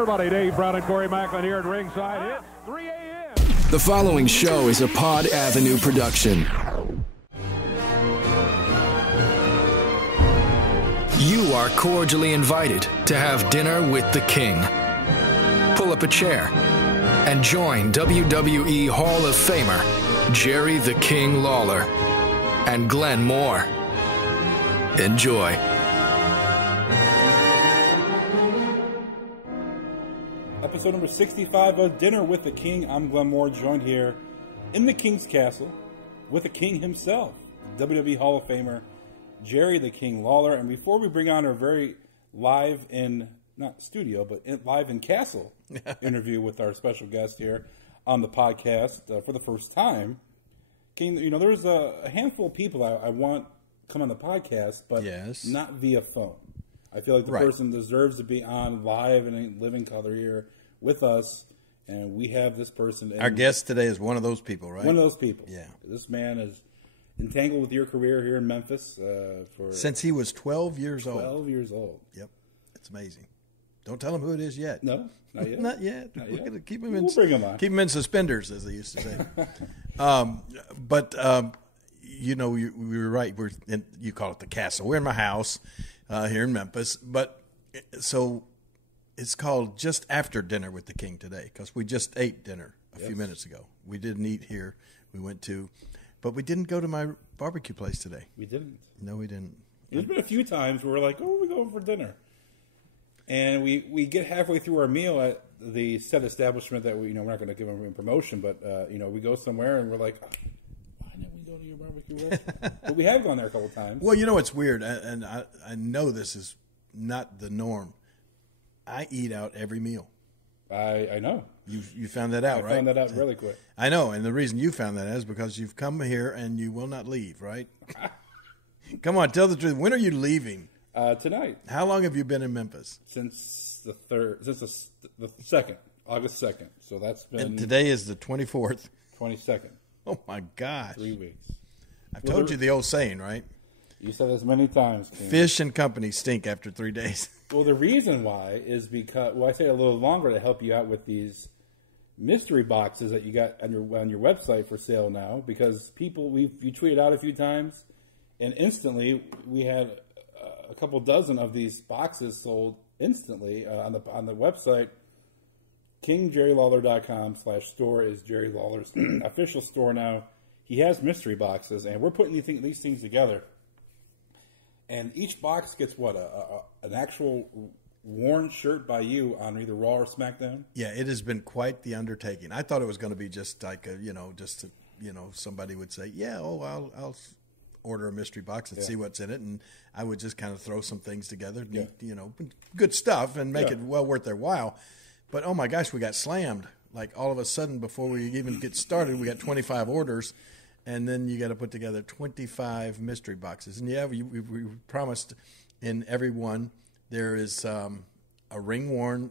everybody. Dave Brown and Corey Macklin here at ringside. It's 3 a.m. The following show is a Pod Avenue production. You are cordially invited to have dinner with the King. Pull up a chair and join WWE Hall of Famer Jerry the King Lawler and Glenn Moore. Enjoy. Episode number 65 of Dinner with the King. I'm Glenn Moore, joined here in the King's Castle with the King himself, WWE Hall of Famer Jerry the King Lawler. And before we bring on our very live in, not studio, but live in castle interview with our special guest here on the podcast for the first time, King, you know, there's a handful of people I want to come on the podcast, but not via phone. I feel like the person deserves to be on live and in living color here with us, and we have this person. Our guest today is one of those people, right? One of those people. Yeah. This man is entangled with your career here in Memphis since he was 12 years old. 12 years old. Yep. It's amazing. Don't tell him who it is yet. No, not yet. Not yet. Not We're yet. going to keep him in. We'll bring him on. Keep him in suspenders, as they used to say. You know, we were right. You call it the castle. We're in my house here in Memphis, but so it's called Just After Dinner with the King today because we just ate dinner a few minutes ago. We didn't eat here. We went to, but we didn't go to my barbecue place today. We didn't. No, we didn't. There's been a few times where we're like, oh, we're going for dinner. And we get halfway through our meal at the set establishment that we're not going to give them a promotion, but, we go somewhere and we're like, oh, why didn't we go to your barbecue restaurant? But we have gone there a couple times. Well, you know, it's weird, and I know this is not the norm. I eat out every meal. I know. You found that out, right? I found that out really quick. I know, and the reason you found that out is because you've come here and you will not leave, right? Come on, tell the truth. When are you leaving? Tonight. How long have you been in Memphis? Since the 2nd, August 2nd. So that's been... And today is the 24th. 22nd. Oh, my gosh. 3 weeks. I've told you the old saying, right? You said this many times, King. Fish and company stink after 3 days. Well, the reason why is because, I say it a little longer to help you out with these mystery boxes that you got on your website for sale now, because you tweeted out a few times, and instantly we had a couple dozen of these boxes sold instantly on the website. KingJerryLawler.com/store is Jerry Lawler's official store now. He has mystery boxes, and we're putting these things together. And each box gets an actual worn shirt by you on either Raw or SmackDown? Yeah, it has been quite the undertaking. I thought it was going to be just like somebody would say, I'll order a mystery box and see what's in it, and I would just kind of throw some things together, good stuff, and make it well worth their while. But oh my gosh, we got slammed. Like all of a sudden, before we even get started, we got 25 orders. And then you got to put together 25 mystery boxes. And we promised in every one there is a Raw worn,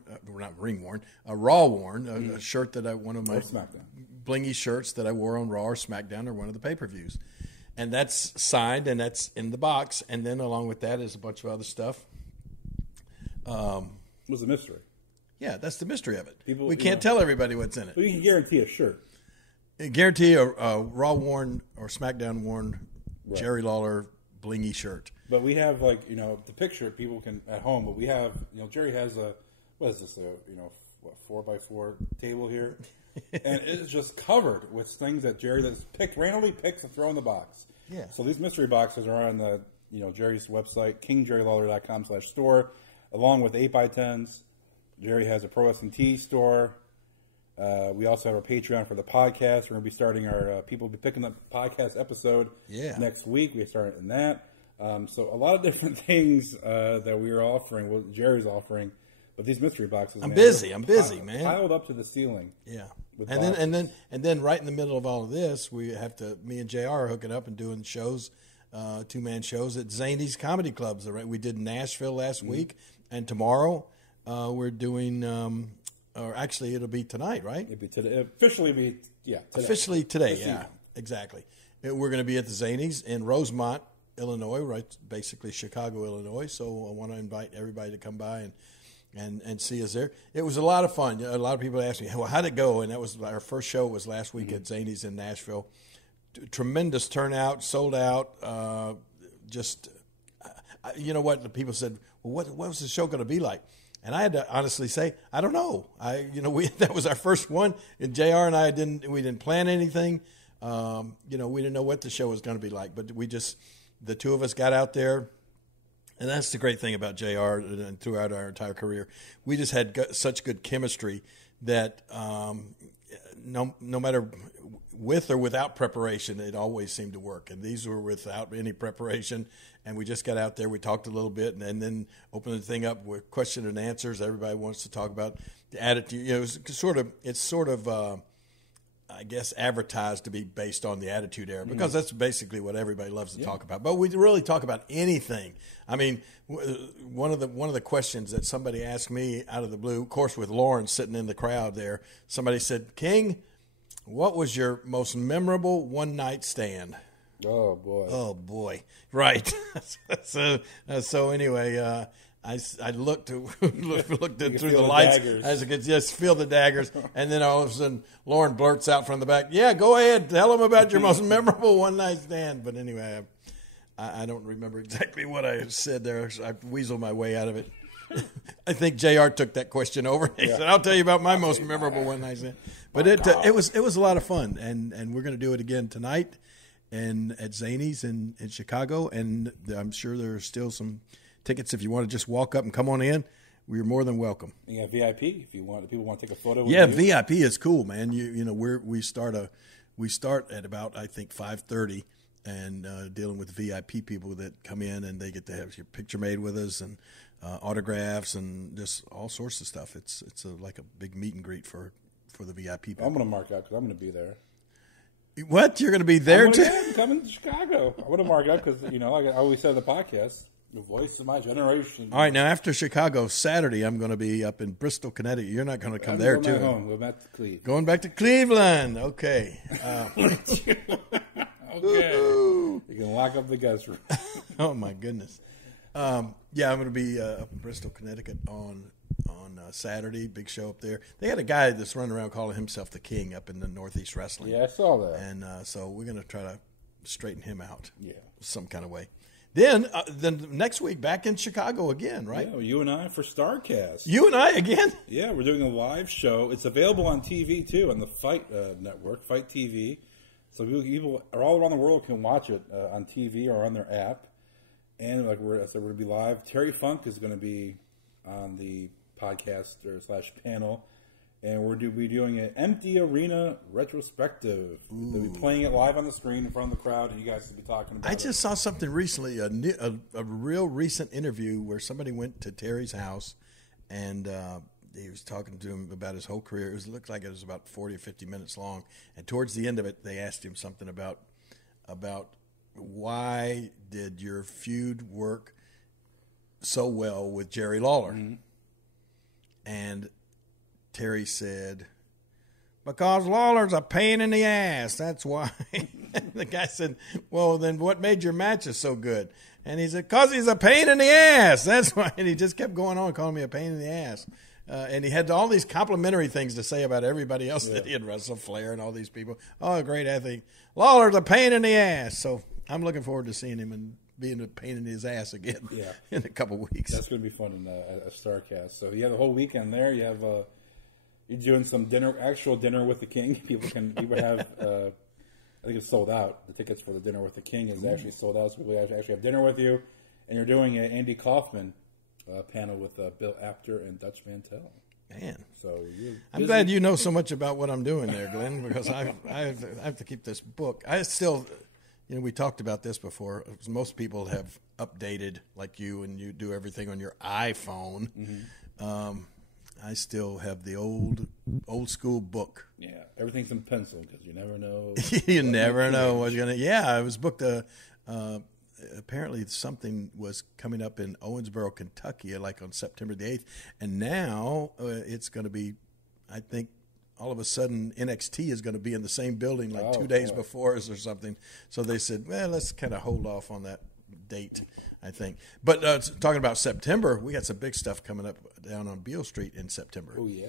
a shirt that one of my blingy shirts that I wore on Raw or SmackDown or one of the pay-per-views. And that's signed and that's in the box. And then along with that is a bunch of other stuff. Was a mystery. Yeah, that's the mystery of it. We can't tell everybody what's in it. But you can guarantee a shirt. Guarantee a Raw worn or SmackDown worn Jerry Lawler blingy shirt. But we have the picture people can at home. But we have Jerry has a 4x4 table here, and it's just covered with things that Jerry randomly picks and throw in the box. Yeah. So these mystery boxes are on the Jerry's website KingJerryLawler.com/store, along with 8x10s. Jerry has a Pro Wrestling Tee store. We also have our Patreon for the podcast. We're going to be starting our people will be picking up podcast episode next week. We started in that. So a lot of different things that we are offering, what Jerry's offering, but these mystery boxes. I'm busy, man. Piled up to the ceiling. Yeah, and then right in the middle of all of this, we have to. Me and JR are hooking up and doing shows, 2-man shows at Zany's Comedy Clubs. We did Nashville last week, and tomorrow we're doing. Or actually, it'll be tonight, right? It'll be today. Today. Officially today, yeah, exactly. We're going to be at the Zany's in Rosemont, Illinois, right? Basically Chicago, Illinois. So I want to invite everybody to come by and and see us there. It was a lot of fun. A lot of people asked me, well, how'd it go? And that was our first show was last week at Zany's in Nashville. Tremendous turnout, sold out. You know what? The people said, well, what was the show going to be like? And I had to honestly say, I don't know. That was our first one, and JR and I didn't plan anything. We didn't know what the show was going to be like, but the two of us got out there. And that's the great thing about JR and throughout our entire career. We just had such good chemistry that no matter with or without preparation, it always seemed to work. And these were without any preparation. And we just got out there. We talked a little bit and then opened the thing up with question and answers. Everybody wants to talk about the attitude. It's sort of I guess, advertised to be based on the Attitude Era because that's basically what everybody loves to talk about. But we really talk about anything. I mean, one of the questions that somebody asked me out of the blue, of course, with Lauren sitting in the crowd there, somebody said, King, what was your most memorable one-night stand? Oh, boy. Oh, boy. Right. So anyway, I looked through the lights daggers. as I could just feel the daggers, and then all of a sudden Lauren blurts out from the back, "Yeah, go ahead, tell them about your most memorable one night stand." But anyway, I don't remember exactly what I said there. I weaseled my way out of it. I think JR took that question over. He said, "I'll tell you about my most memorable one night stand." But it was a lot of fun, and we're going to do it again tonight, and at Zany's in Chicago, and I'm sure there's still some tickets if you want to just walk up and come on in. We're more than welcome. You got VIP if you want. If people want to take a photo with you. VIP is cool, man. We start at about I think 5:30 and dealing with VIP people that come in and they get to have your picture made with us and autographs and just all sorts of stuff. It's like a big meet and greet for the VIP people. I'm going to mark out because I'm going to be there. What? You're going to be there too? I'm coming to Chicago. I'm going to mark out because like I always said in the podcast. The voice of my generation. All right, now after Chicago, Saturday, I'm going to be up in Bristol, Connecticut. You're not going to come there, too. Go back to Cleveland. Going back to Cleveland. Okay. Okay. You can lock up the guest room. Oh, my goodness. I'm going to be up in Bristol, Connecticut on Saturday. Big show up there. They got a guy that's running around calling himself the King up in the Northeast Wrestling. Yeah, I saw that. And so we're going to try to straighten him out some kind of way. Then next week, back in Chicago again, right? Yeah, you and I for StarCast. You and I again? Yeah, we're doing a live show. It's available on TV, too, on the Fight Network, Fight TV. So people all around the world can watch it on TV or on their app. And we're going to be live. Terry Funk is going to be on the podcast / panel. And we'll be doing an empty arena retrospective. We'll be playing it live on the screen in front of the crowd, and you guys will be talking about it. I just saw something recently, a real recent interview where somebody went to Terry's house, and he was talking to him about his whole career. It looked like it was about 40 or 50 minutes long. And towards the end of it, they asked him something about why did your feud work so well with Jerry Lawler? Mm-hmm. And Terry said, because Lawler's a pain in the ass. That's why. The guy said, well, then what made your matches so good? And he said, because he's a pain in the ass. That's why. And he just kept going on calling me a pain in the ass. And he had all these complimentary things to say about everybody else that he had wrestled, Flair and all these people. Oh, a great athlete. Lawler's a pain in the ass. So I'm looking forward to seeing him and being a pain in his ass again in a couple weeks. That's going to be fun in a StarCast. So you have the whole weekend there. You have you're doing some actual dinner with the King. People have. I think it's sold out. The tickets for the dinner with the King is actually sold out. So we actually have dinner with you, and you're doing an Andy Kaufman panel with Bill Apter and Dutch Mantel. Man, so I'm glad you know so much about what I'm doing there, Glenn, because I have to keep this book. I still, we talked about this before. Most people have updated like you, and you do everything on your iPhone. Mm-hmm. I still have the old school book. Yeah, everything's in pencil because you never know. You never know what's gonna. Yeah, I was booked. Apparently, something was coming up in Owensboro, Kentucky, like on September the 8th, and now it's going to be. I think all of a sudden NXT is going to be in the same building like 2 days before us or something. So they said, well, let's kind of hold off on that date, I think. But talking about September, we got some big stuff coming up down on Beale Street in September. Oh, yeah?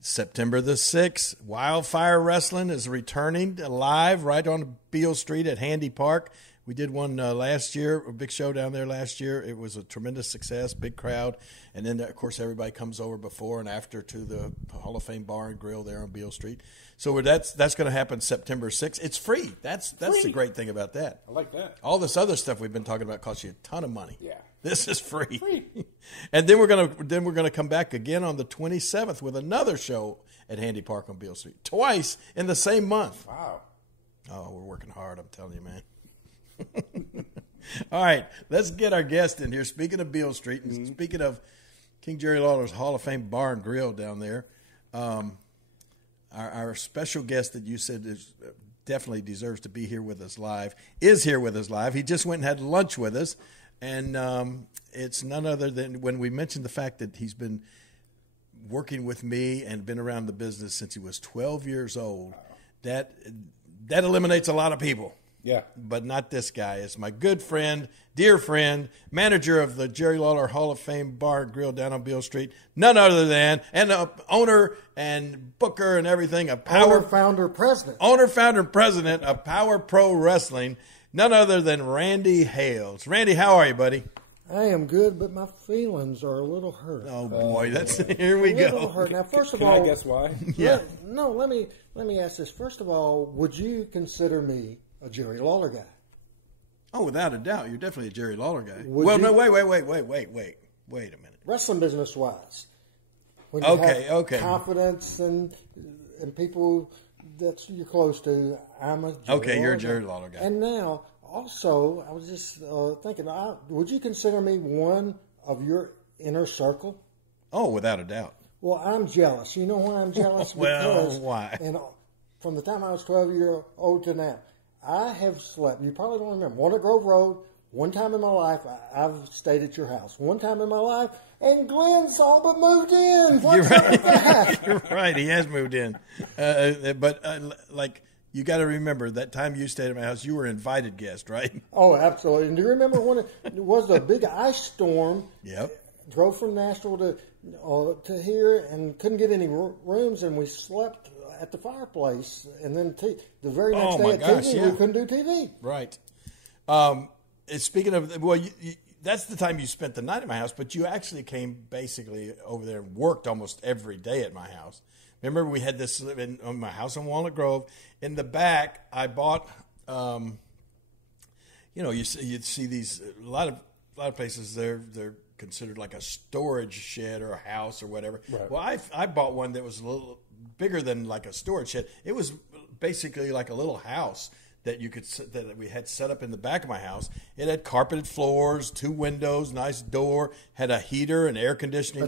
September the 6th, Wildfire Wrestling is returning live right on Beale Street at Handy Park. We did one last year, a big show down there last year. It was a tremendous success, big crowd. And then, of course, everybody comes over before and after to the Hall of Fame Bar and Grill there on Beale Street. So that's going to happen September 6th. It's free. That's the great thing about that. I like that. All this other stuff we've been talking about costs you a ton of money. Yeah. This is free. Free. And then we're gonna come back again on the 27th with another show at Handy Park on Beale Street. Twice in the same month. Wow. Oh, we're working hard, I'm telling you, man. All right, let's get our guest in here. Speaking of Beale Street, and speaking of King Jerry Lawler's Hall of Fame Bar and Grill down there, our special guest that you said definitely deserves to be here with us live is here with us live. He just went and had lunch with us, and it's none other than when we mentioned the fact that he's been working with me and been around the business since he was 12 years old. That eliminates a lot of people. Yeah. But not this guy. It's my good friend, dear friend, manager of the Jerry Lawler Hall of Fame Bar and Grill down on Beale Street. None other than, and owner and booker and everything, Owner, founder, president of Power Pro Wrestling. None other than Randy Hales. Randy, how are you, buddy? I am good, but my feelings are a little hurt. Oh boy, here we go. A little hurt. Now, first of Can all, I guess why? Yeah. Let me ask this. First of all, would you consider me a Jerry Lawler guy? Oh, without a doubt, you're definitely a Jerry Lawler guy. Wait a minute. Wrestling business wise, when you have confidence and people that you're close to, I'm a Jerry Lawler you're a guy. Jerry Lawler guy. And now, also, I was just thinking, would you consider me one of your inner circle? Oh, without a doubt. Well, I'm jealous. You know why I'm jealous? Well, because, why? And from the time I was 12 years old to now, I have slept. You probably don't remember. One at Grove Road. One time in my life, I've stayed at your house. One time in my life, and Glenn's all but moved in. You're right. You're right. He has moved in. Like, you got to remember that time you stayed at my house, you were invited guest, right? Oh, absolutely. And do you remember when it was a big ice storm? Yep. Drove from Nashville to here and couldn't get any rooms, and we slept at the fireplace. And then the very next day at TV, we couldn't do TV. Right. Speaking of, that's the time you spent the night at my house, but you actually came basically over there and worked almost every day at my house. Remember, we had this in my house in Walnut Grove. In the back, I bought, you'd see these, a lot of places, they're considered like a storage shed or a house or whatever. Right. Well, I bought one that was a little bigger than like a storage shed. It was basically like a little house that we had set up in the back of my house. It had carpeted floors, 2 windows, nice door, had a heater and air conditioning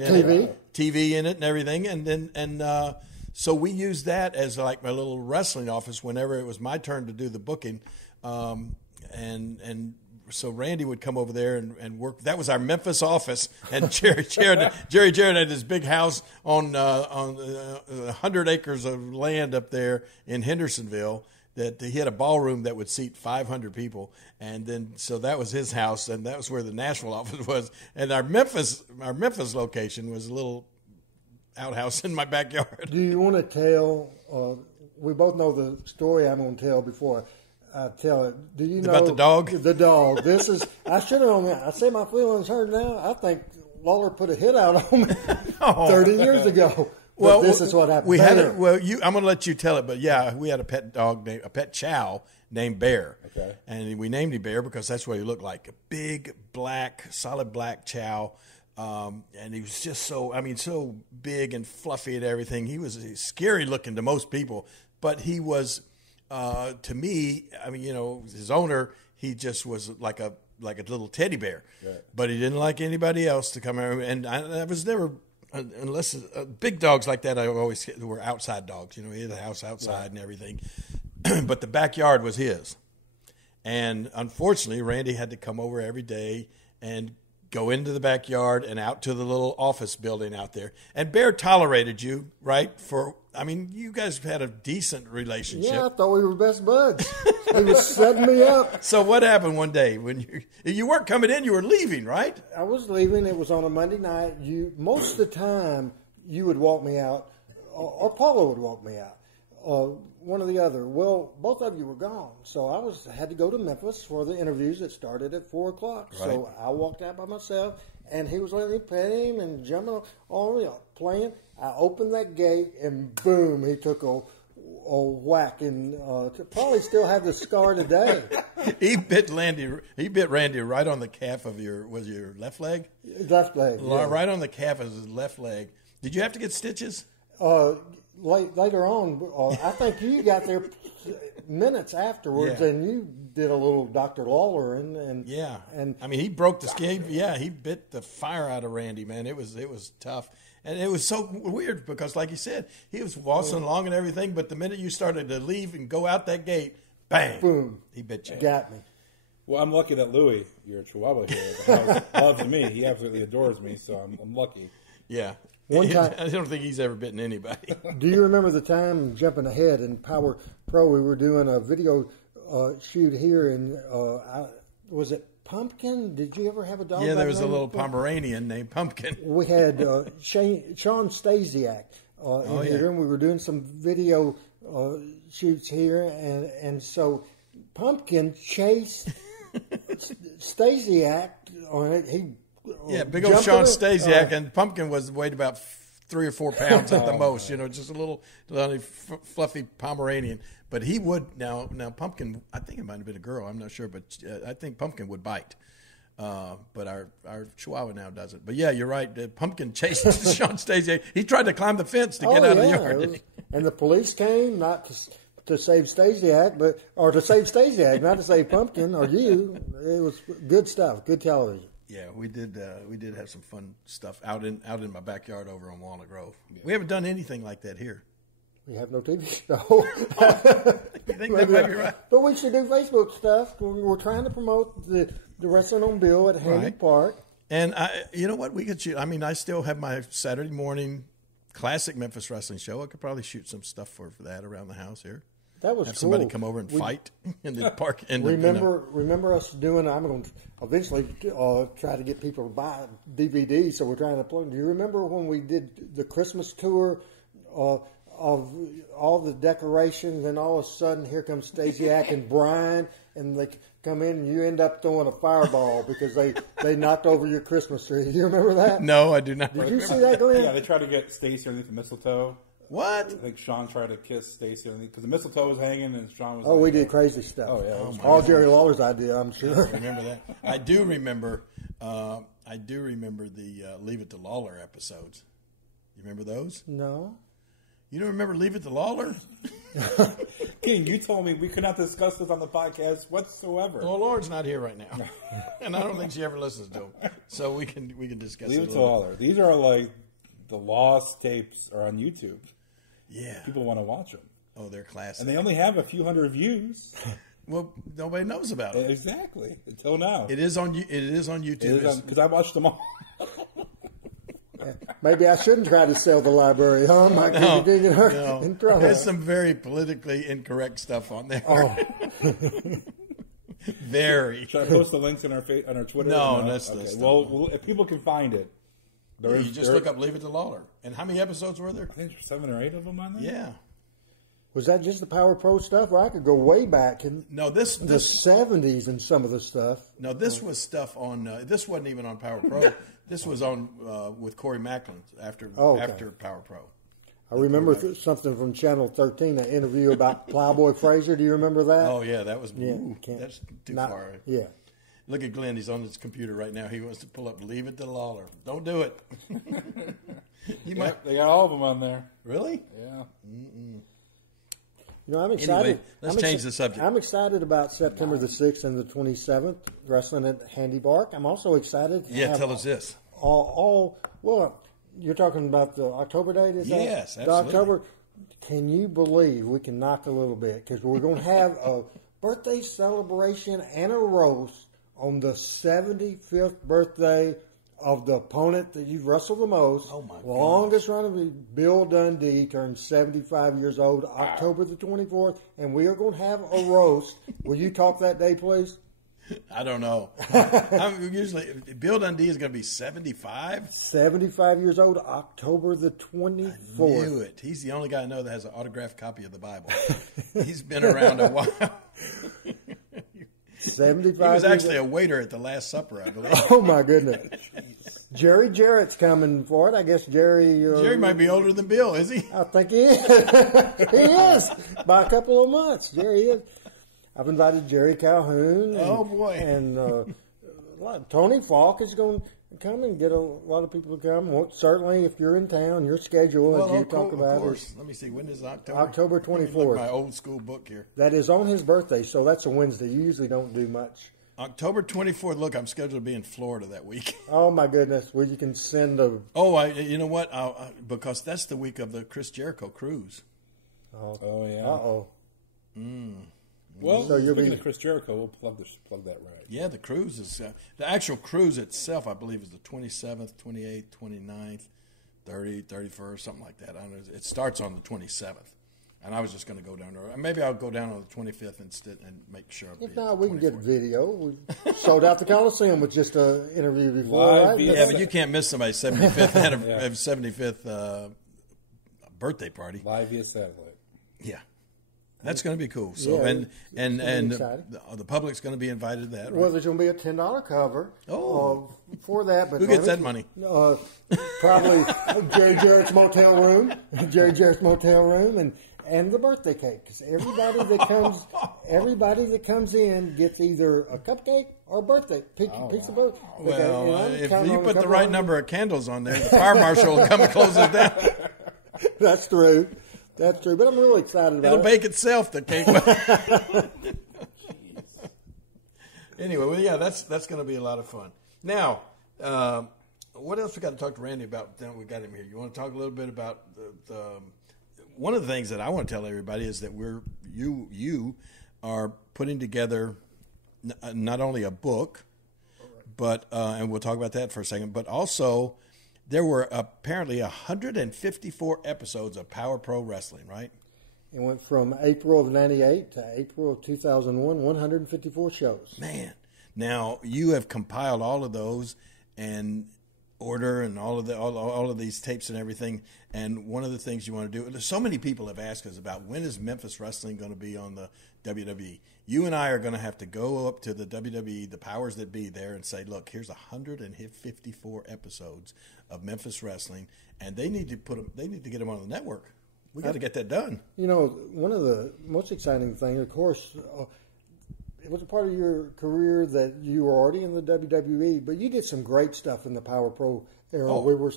TV in it and everything. And so we used that as like my little wrestling office whenever it was my turn to do the booking. And so Randy would come over there and work. That was our Memphis office. And Jerry Jarrett had this big house on 100 acres of land up there in Hendersonville. That he had a ballroom that would seat 500 people, and then so that was his house, and that was where the Nashville office was. And our Memphis location was a little outhouse in my backyard. Do you want to tell? We both know the story I'm going to tell before I tell it. Do you know about the dog? The dog. This is. I should have known that. I say my feelings hurt now. I think Lawler put a hit out on me 30 years ago. Well, this is what happened. I'm going to let you tell it, but yeah, we had a pet dog, a pet chow named Bear. Okay. And we named him Bear because that's what he looked like, a big, solid black chow. And he was just so big and fluffy and everything. He was scary looking to most people, but he was, to me, his owner, he just was like a little teddy bear. Right. But he didn't like anybody else to come over. And I was never... Unless big dogs like that, I always were outside dogs. He had the house outside and everything, but the backyard was his. And unfortunately, Randy had to come over every day and go into the backyard and out to the little office building out there. And Bear tolerated you, right? You guys had a decent relationship. Yeah, I thought we were best buds. He was setting me up. So what happened one day when you weren't coming in, you were leaving, right? I was leaving. It was on a Monday night. Most of the time, you would walk me out, or Paula would walk me out, one or the other. Well, both of you were gone, so I had to go to Memphis for the interviews that started at 4:00. Right. So I walked out by myself, and he was letting me pet him and jumping on me, playing. I opened that gate, and boom, he took a whack, and probably still have the scar today. He bit Randy right on the calf of your left leg? Left leg, yeah. Right on the calf of his left leg. Did you have to get stitches? Later on, I think you got there minutes afterwards, and you did a little Dr. Lawler and he broke the skin. Yeah, he bit the fire out of Randy, man. It was tough, and it was so weird because, like you said, he was waltzing along and everything, but the minute you started to leave and go out that gate, bang, boom, he bit you. Got me. Well, I'm lucky that Louis, your Chihuahua here, loves me. He absolutely adores me, so I'm lucky. Yeah. One time, I don't think he's ever bitten anybody. Do you remember the time, jumping ahead, in Power Pro, we were doing a video shoot here, and was it Pumpkin? Did you ever have a dog? Yeah, there was a little Pomeranian named Pumpkin. We had Sean Stasiak here, and we were doing some video shoots here, and so Pumpkin chased Stasiak. Big old Sean Stasiak, and Pumpkin weighed about 3 or 4 pounds at the most. Just a little fluffy Pomeranian. But he would now Pumpkin. I think it might have been a girl. I'm not sure, but I think Pumpkin would bite. But our Chihuahua now doesn't. But yeah, you're right. Pumpkin chased Sean Stasiak. He tried to climb the fence to get out of the yard. And the police came not to save Stasiak, to save Stasiak, not to save Pumpkin or you. It was good stuff, good television. Yeah, we did have some fun stuff out in my backyard over on Walnut Grove. Yeah. We haven't done anything like that here. We have no TV show. You think that might be right? But we should do Facebook stuff. We're trying to promote the Wrestling on Bill at Handy Park. And you know what? We could shoot. I still have my Saturday morning classic Memphis wrestling show. I could probably shoot some stuff for that around the house here. That was have cool. Somebody come over and fight in the park. Remember us doing. I'm going to eventually try to get people to buy DVDs. So we're trying to plug. Do you remember when we did the Christmas tour of all the decorations, and all of a sudden here comes Stasiak and Brian, and they come in, and you end up throwing a fireball because they knocked over your Christmas tree. Do you remember that? No, I do not. Did you see that, Glenn? Yeah, they tried to get Stacy underneath the mistletoe. What? I think Sean tried to kiss Stacy because the mistletoe was hanging and Sean was. Oh, we did crazy stuff. Oh yeah, all Jerry Lawler's idea, I'm sure. I remember that. I do remember the Leave It to Lawler episodes. You remember those? No. You don't remember Leave It to Lawler? King, you told me we could not discuss this on the podcast whatsoever. Well, Lauren's not here right now, and I don't think she ever listens to them, so we can discuss. Leave It to Lawler. These are like the lost tapes are on YouTube. Yeah, people want to watch them. Oh, they're classic, and they only have a few hundred views. Well, nobody knows about it. Exactly until now. It is on YouTube because I watched them all. Maybe I shouldn't try to sell the library, huh? Mike, no. In trouble. There's some very politically incorrect stuff on there. Oh. Very. Should I post the links on our Twitter? No, that's okay. the Well, if people can find it. You just look up Leave It to Lawler. And how many episodes were there? I think there's 7 or 8 of them on there. Yeah. Was that just the Power Pro stuff? Or I could go way back in the 70s and some of the stuff. No, this was stuff on. This wasn't even on Power Pro. This was on with Corey Macklin after Power Pro. I remember something from Channel 13, an interview about Plowboy Frazier. Do you remember that? Oh yeah, that was. That's too far. Yeah. Look at Glenn. He's on his computer right now. He wants to pull up Leave It to Lawler. Don't do it. They got all of them on there. Really? Yeah. Mm-mm. I'm excited. Anyway, let's change the subject. I'm excited about September the 6th and the 27th, wrestling at Handy Park. I'm also excited. Tell us this. Well, you're talking about the October date, is that? Yes, absolutely. The October. Can you believe we can knock a little bit? Because we're going to have a birthday celebration and a roast on the 75th birthday of the opponent that you've wrestled the most. Oh, my longest run of it, Bill Dundee turned 75 years old, October the 24th, and we are going to have a roast. Will you talk that day, please? I don't know. Usually, Bill Dundee is going to be 75? 75 years old, October the 24th. I knew it. He's the only guy I know that has an autographed copy of the Bible. He's been around a while. 75 He was actually a waiter at the Last Supper, I believe. Oh, my goodness. Jerry Jarrett's coming for it. I guess Jerry... Jerry might be older than Bill, is he? I think he is. He is. By a couple of months. Jerry is. I've invited Jerry Calhoun. Oh, boy. And Tony Falk is going to come and get a lot of people to come. Well, certainly, if you're in town, your schedule, as you talk about. Of course. Let me see. When is October? October 24th. Let me look at my old school book here. That is on his birthday, so that's a Wednesday. You usually don't do much. October 24th. Look, I'm scheduled to be in Florida that week. Oh, my goodness. Well, you can send a... Oh, you know what? Because that's the week of the Chris Jericho cruise. Oh, yeah. Uh-oh. Well, So you'll speaking be- of Chris Jericho, we'll plug that right. Yeah, the cruise is the actual cruise itself. I believe is the 27th, 28th, 29th, 30th, 31st, something like that. I don't know. It starts on the 27th, and I was just going to go down there. Maybe I'll go down on the 25th instead and make sure. If not, we can get video. We sold out the Coliseum with just an interview before, Live right? via- Yeah, but you can't miss somebody's 75th 75th birthday party. Live via satellite. Yeah. That's going to be cool. So Yeah, and it's exciting. the public's going to be invited to that. Right? Well, there's going to be a $10 cover for that. But Who gets that money? Probably Jerry Jarrett's motel room, and the birthday cake. Because everybody that comes in gets either a cupcake or a birthday piece of birthday. Well, if you put the right number of candles on there, the fire marshal will come and close it down. That's true. That's true. But I'm really excited about It'll it. bake itself, the cake. Anyway, well, yeah, that's going to be a lot of fun. Now, what else we got to talk to Randy about? Then we got him here. You want to talk a little bit about the one of the things that I want to tell everybody is that you are putting together not only a book, but and we'll talk about that for a second, but also there were apparently 154 episodes of Power Pro Wrestling, right? It went from April of 98 to April of 2001, 154 shows. Man. Now, you have compiled all of those and order and all of these tapes and everything. And one of the things you want to do, so many people have asked us about when is Memphis Wrestling going to be on the WWE. You and I are going to have to go up to the WWE, the powers that be there, and say, look, here's 154 episodes of Memphis Wrestling, and they need to get them on the network. We got to get that done. You know, one of the most exciting things, of course, it was a part of your career that you were already in the WWE, but you did some great stuff in the Power Pro era. Oh. We were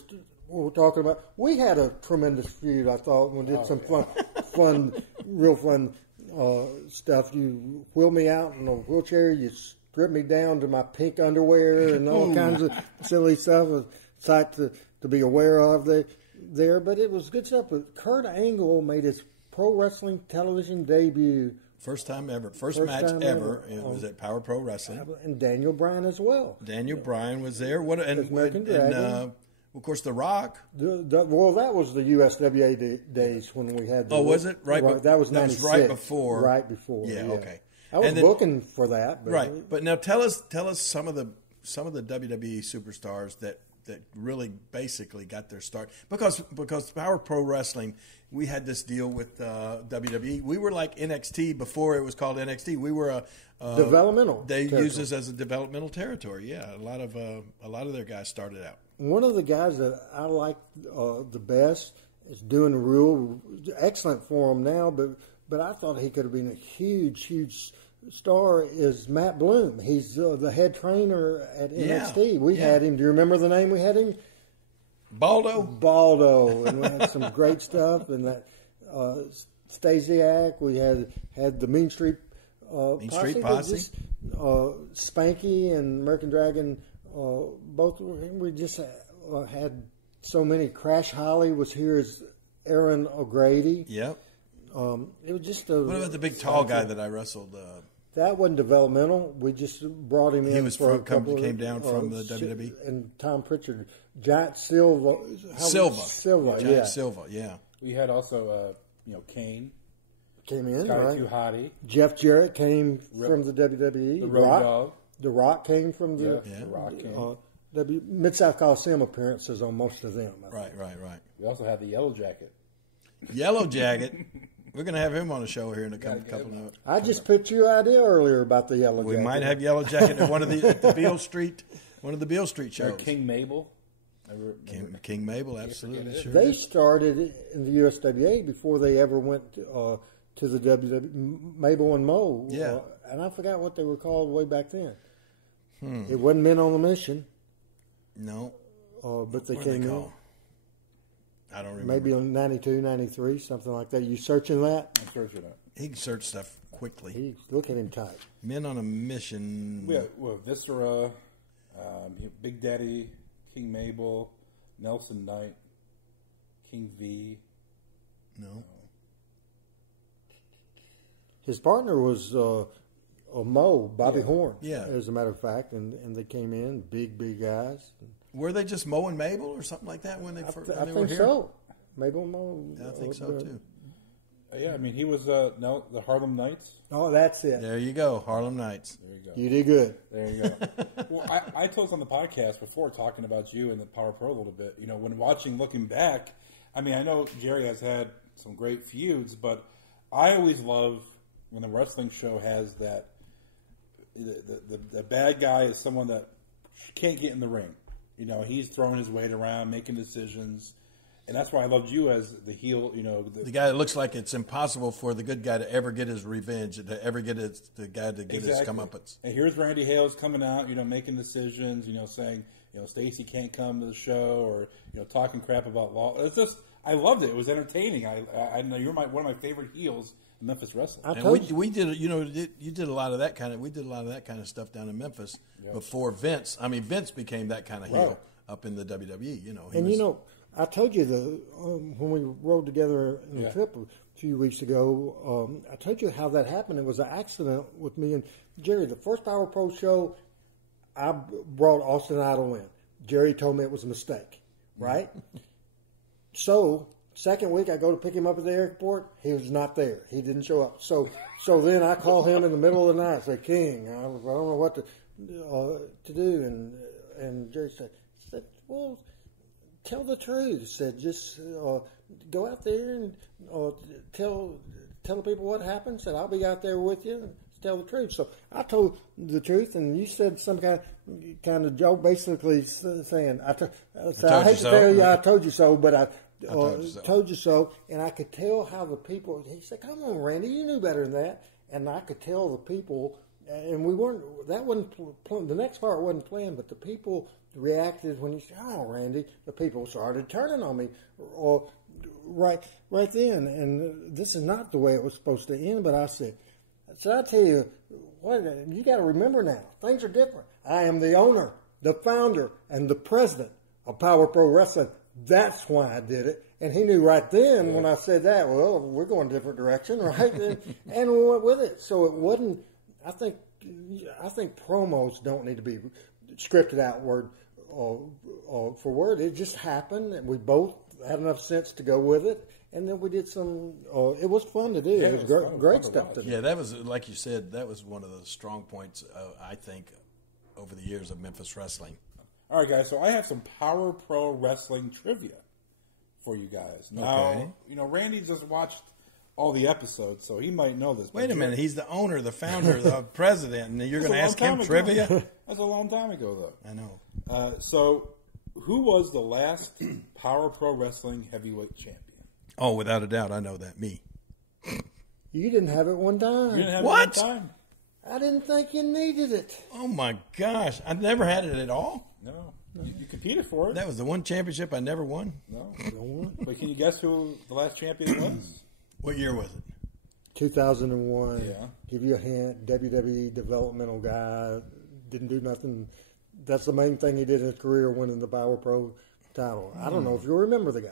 talking about. We had a tremendous feud. I thought we did some real fun stuff. You wheeled me out in a wheelchair. You stripped me down to my pink underwear and all kinds of silly stuff. A sight to be aware of there, but it was good stuff. But Kurt Angle made his pro wrestling television debut. First time ever. First match ever. It was at Power Pro Wrestling. And Daniel Bryan as well. Daniel Bryan was there. American Dragon. Of course, The Rock. Well, that was the USWA days when we had. Was it right? That was 96. Right before. Right before. Yeah. Okay. I was looking for that. But right. But now tell us some of the WWE superstars that really basically got their start because Power Pro Wrestling, we had this deal with WWE. We were like NXT before it was called NXT. We were a developmental. They used us as a developmental territory. Yeah, a lot of their guys started out. One of the guys that I like the best is doing real excellent for him now, but I thought he could have been a huge star is Matt Bloom. He's the head trainer at NXT. We had him. Do you remember the name we had him? Baldo. And we had some great stuff. And that Stasiak. We had the Mean Street Posse. Spanky and American Dragon. Both we just had so many. Crash Holly was here as Aaron O'Grady. Yep. It was just what about the big tall guy that I wrestled? That wasn't developmental. We just brought him in. He was for a came couple down from the WWE? And Tom Pritchard. Giant Silva. Silva, yeah. Silva, yeah. We had also, Kane. Came in, Scotty right? Too Hottie. Jeff Jarrett came from the WWE. The Road Dogg. The Rock came from the The Rock came. Mid-South Coliseum appearances on most of them. Right. We also had the Yellow Jacket. Yellow Jacket. We're going to have him on the show here in a couple of minutes. I just pitched your idea earlier about the Yellow Jacket. We might have Yellow Jacket at one of the Beale Street shows. King Mabel. King Mabel, absolutely. Sure. They started in the USWA before they ever went to the WWE. Mabel and Mo. Yeah. And I forgot what they were called way back then. It wasn't Men on a Mission. No. But they What came are they in. called? I don't remember. Maybe in 92, 93, something like that. You searching that? I'm searching it. He can search stuff quickly. Look at him type. Men on a Mission. We have Viscera, Big Daddy, King Mabel, Nelson Knight, King V. No. His partner was Mo, Bobby Horn. Yeah. As a matter of fact, and they came in, big guys. Were they just Mo and Mabel or something like that when they I were think here? so. Mabel and Mo. I think so too. Yeah, I mean, he was the Harlem Knights. Oh, that's it. There you go, Harlem Knights. There you go. You did good. There you go. Well, I told us on the podcast before talking about you and the Power Pro a little bit. When looking back, I mean, I know Jerry has had some great feuds, but I always love when the wrestling show has that the bad guy is someone that can't get in the ring. He's throwing his weight around, making decisions. And that's why I loved you as the heel, The guy that looks like it's impossible for the good guy to ever get his revenge, to ever get the guy to get his comeuppance. And here's Randy Hales coming out, making decisions, saying, Stacy can't come to the show, or, talking crap about Law. It's just, I loved it. It was entertaining. I know you're one of my favorite heels in Memphis wrestling. And we did, you did a lot of that kind of, we did a lot of that kind of stuff down in Memphis before Vince. I mean, Vince became that kind of heel up in the WWE, I told you when we rode together in the trip a few weeks ago, I told you how that happened. It was an accident with me and Jerry. The first Power Pro show, I brought Austin Idol in. Jerry told me it was a mistake, right? So, second week, I go to pick him up at the airport. He was not there. He didn't show up. So then I call him in the middle of the night. Say, King, I don't know what to do. And Jerry said, well, tell the truth. He said, just go out there and tell the people what happened. Said, I'll be out there with you and tell the truth. So I told the truth, and you said some kind of joke, basically saying, I hate to tell you I told you so, but I told you so. And I could tell how the people, he said, come on, Randy, you knew better than that. And I could tell the people, and the next part wasn't planned, but the people reacted when he said, oh, Randy, the people started turning on me right then. And this is not the way it was supposed to end, but I said, I tell you, you got to remember now, things are different. I am the owner, the founder, and the president of Power Pro Wrestling. That's why I did it. And he knew right then when I said that, well, we're going a different direction, right? and we went with it. So it wasn't, I think promos don't need to be scripted out word for word. It just happened, and we both had enough sense to go with it. And then we did some. It was fun to do. Yeah, it was great stuff to do. Yeah, that was, like you said, that was one of the strong points, I think, over the years of Memphis wrestling. All right, guys. So I have some Power Pro Wrestling trivia for you guys. Now, Randy just watched all the episodes, so he might know this. Wait a minute. He's the owner, the founder, the president, and you're going to ask him trivia? That's a long time ago, though. I know. So, who was the last Power Pro Wrestling heavyweight champion? Oh, without a doubt, I know that. Me. You didn't have it one time. You didn't have What? it one time? I didn't think you needed it. Oh, my gosh. I never had it at all. No. You competed for it. That was the one championship I never won. No. But can you guess who the last champion was? What year was it? 2001. Yeah. Give you a hint. WWE developmental guy. Didn't do nothing. That's the main thing he did in his career, winning the Power Pro title. I don't know if you'll remember the guy.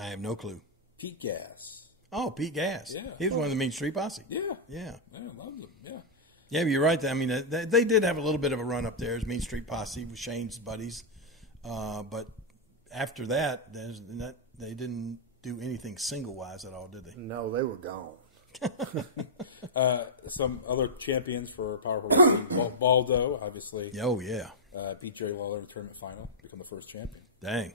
I have no clue. Pete Gas. Oh, Pete Gass. Yeah. He was one of the Mean Street Posse. Yeah. Yeah. Yeah, loved him. Yeah. Yeah, you're right. I mean, they did have a little bit of a run up there as Mean Street Posse with Shane's buddies. But after that, they didn't do anything single-wise at all, did they? No, they were gone. Some other champions for Power Pro Wrestling. Baldo, obviously. Oh, yeah. Beat Jerry Lawler in the tournament final, become the first champion. Dang.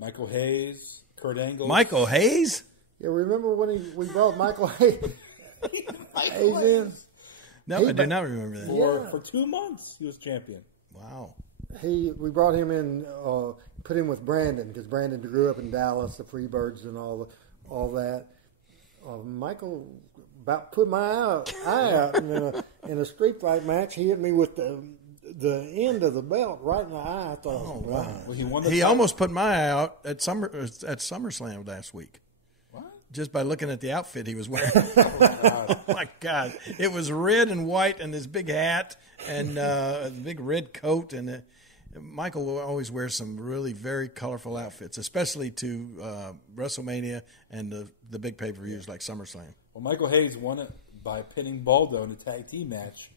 Michael Hayes, Kurt Angle. Michael Hayes? Yeah, remember when we brought Michael Hayes in? No, I do not remember that. For 2 months, he was champion. Wow. We brought him in, put him with Brandon because Brandon grew up in Dallas, the Freebirds and all that. Michael about put my eye out in a street fight match. He hit me with the end of the belt right in the eye. I thought I was blind. Well, he almost put my eye out at SummerSlam last week. What? Just by looking at the outfit he was wearing. Oh, my God. It was red and white and this big hat and a big red coat. And Michael will always wear some really very colorful outfits, especially to WrestleMania and the big pay-per-views like SummerSlam. Well, Michael Hayes won it by pinning Baldo in a tag team match.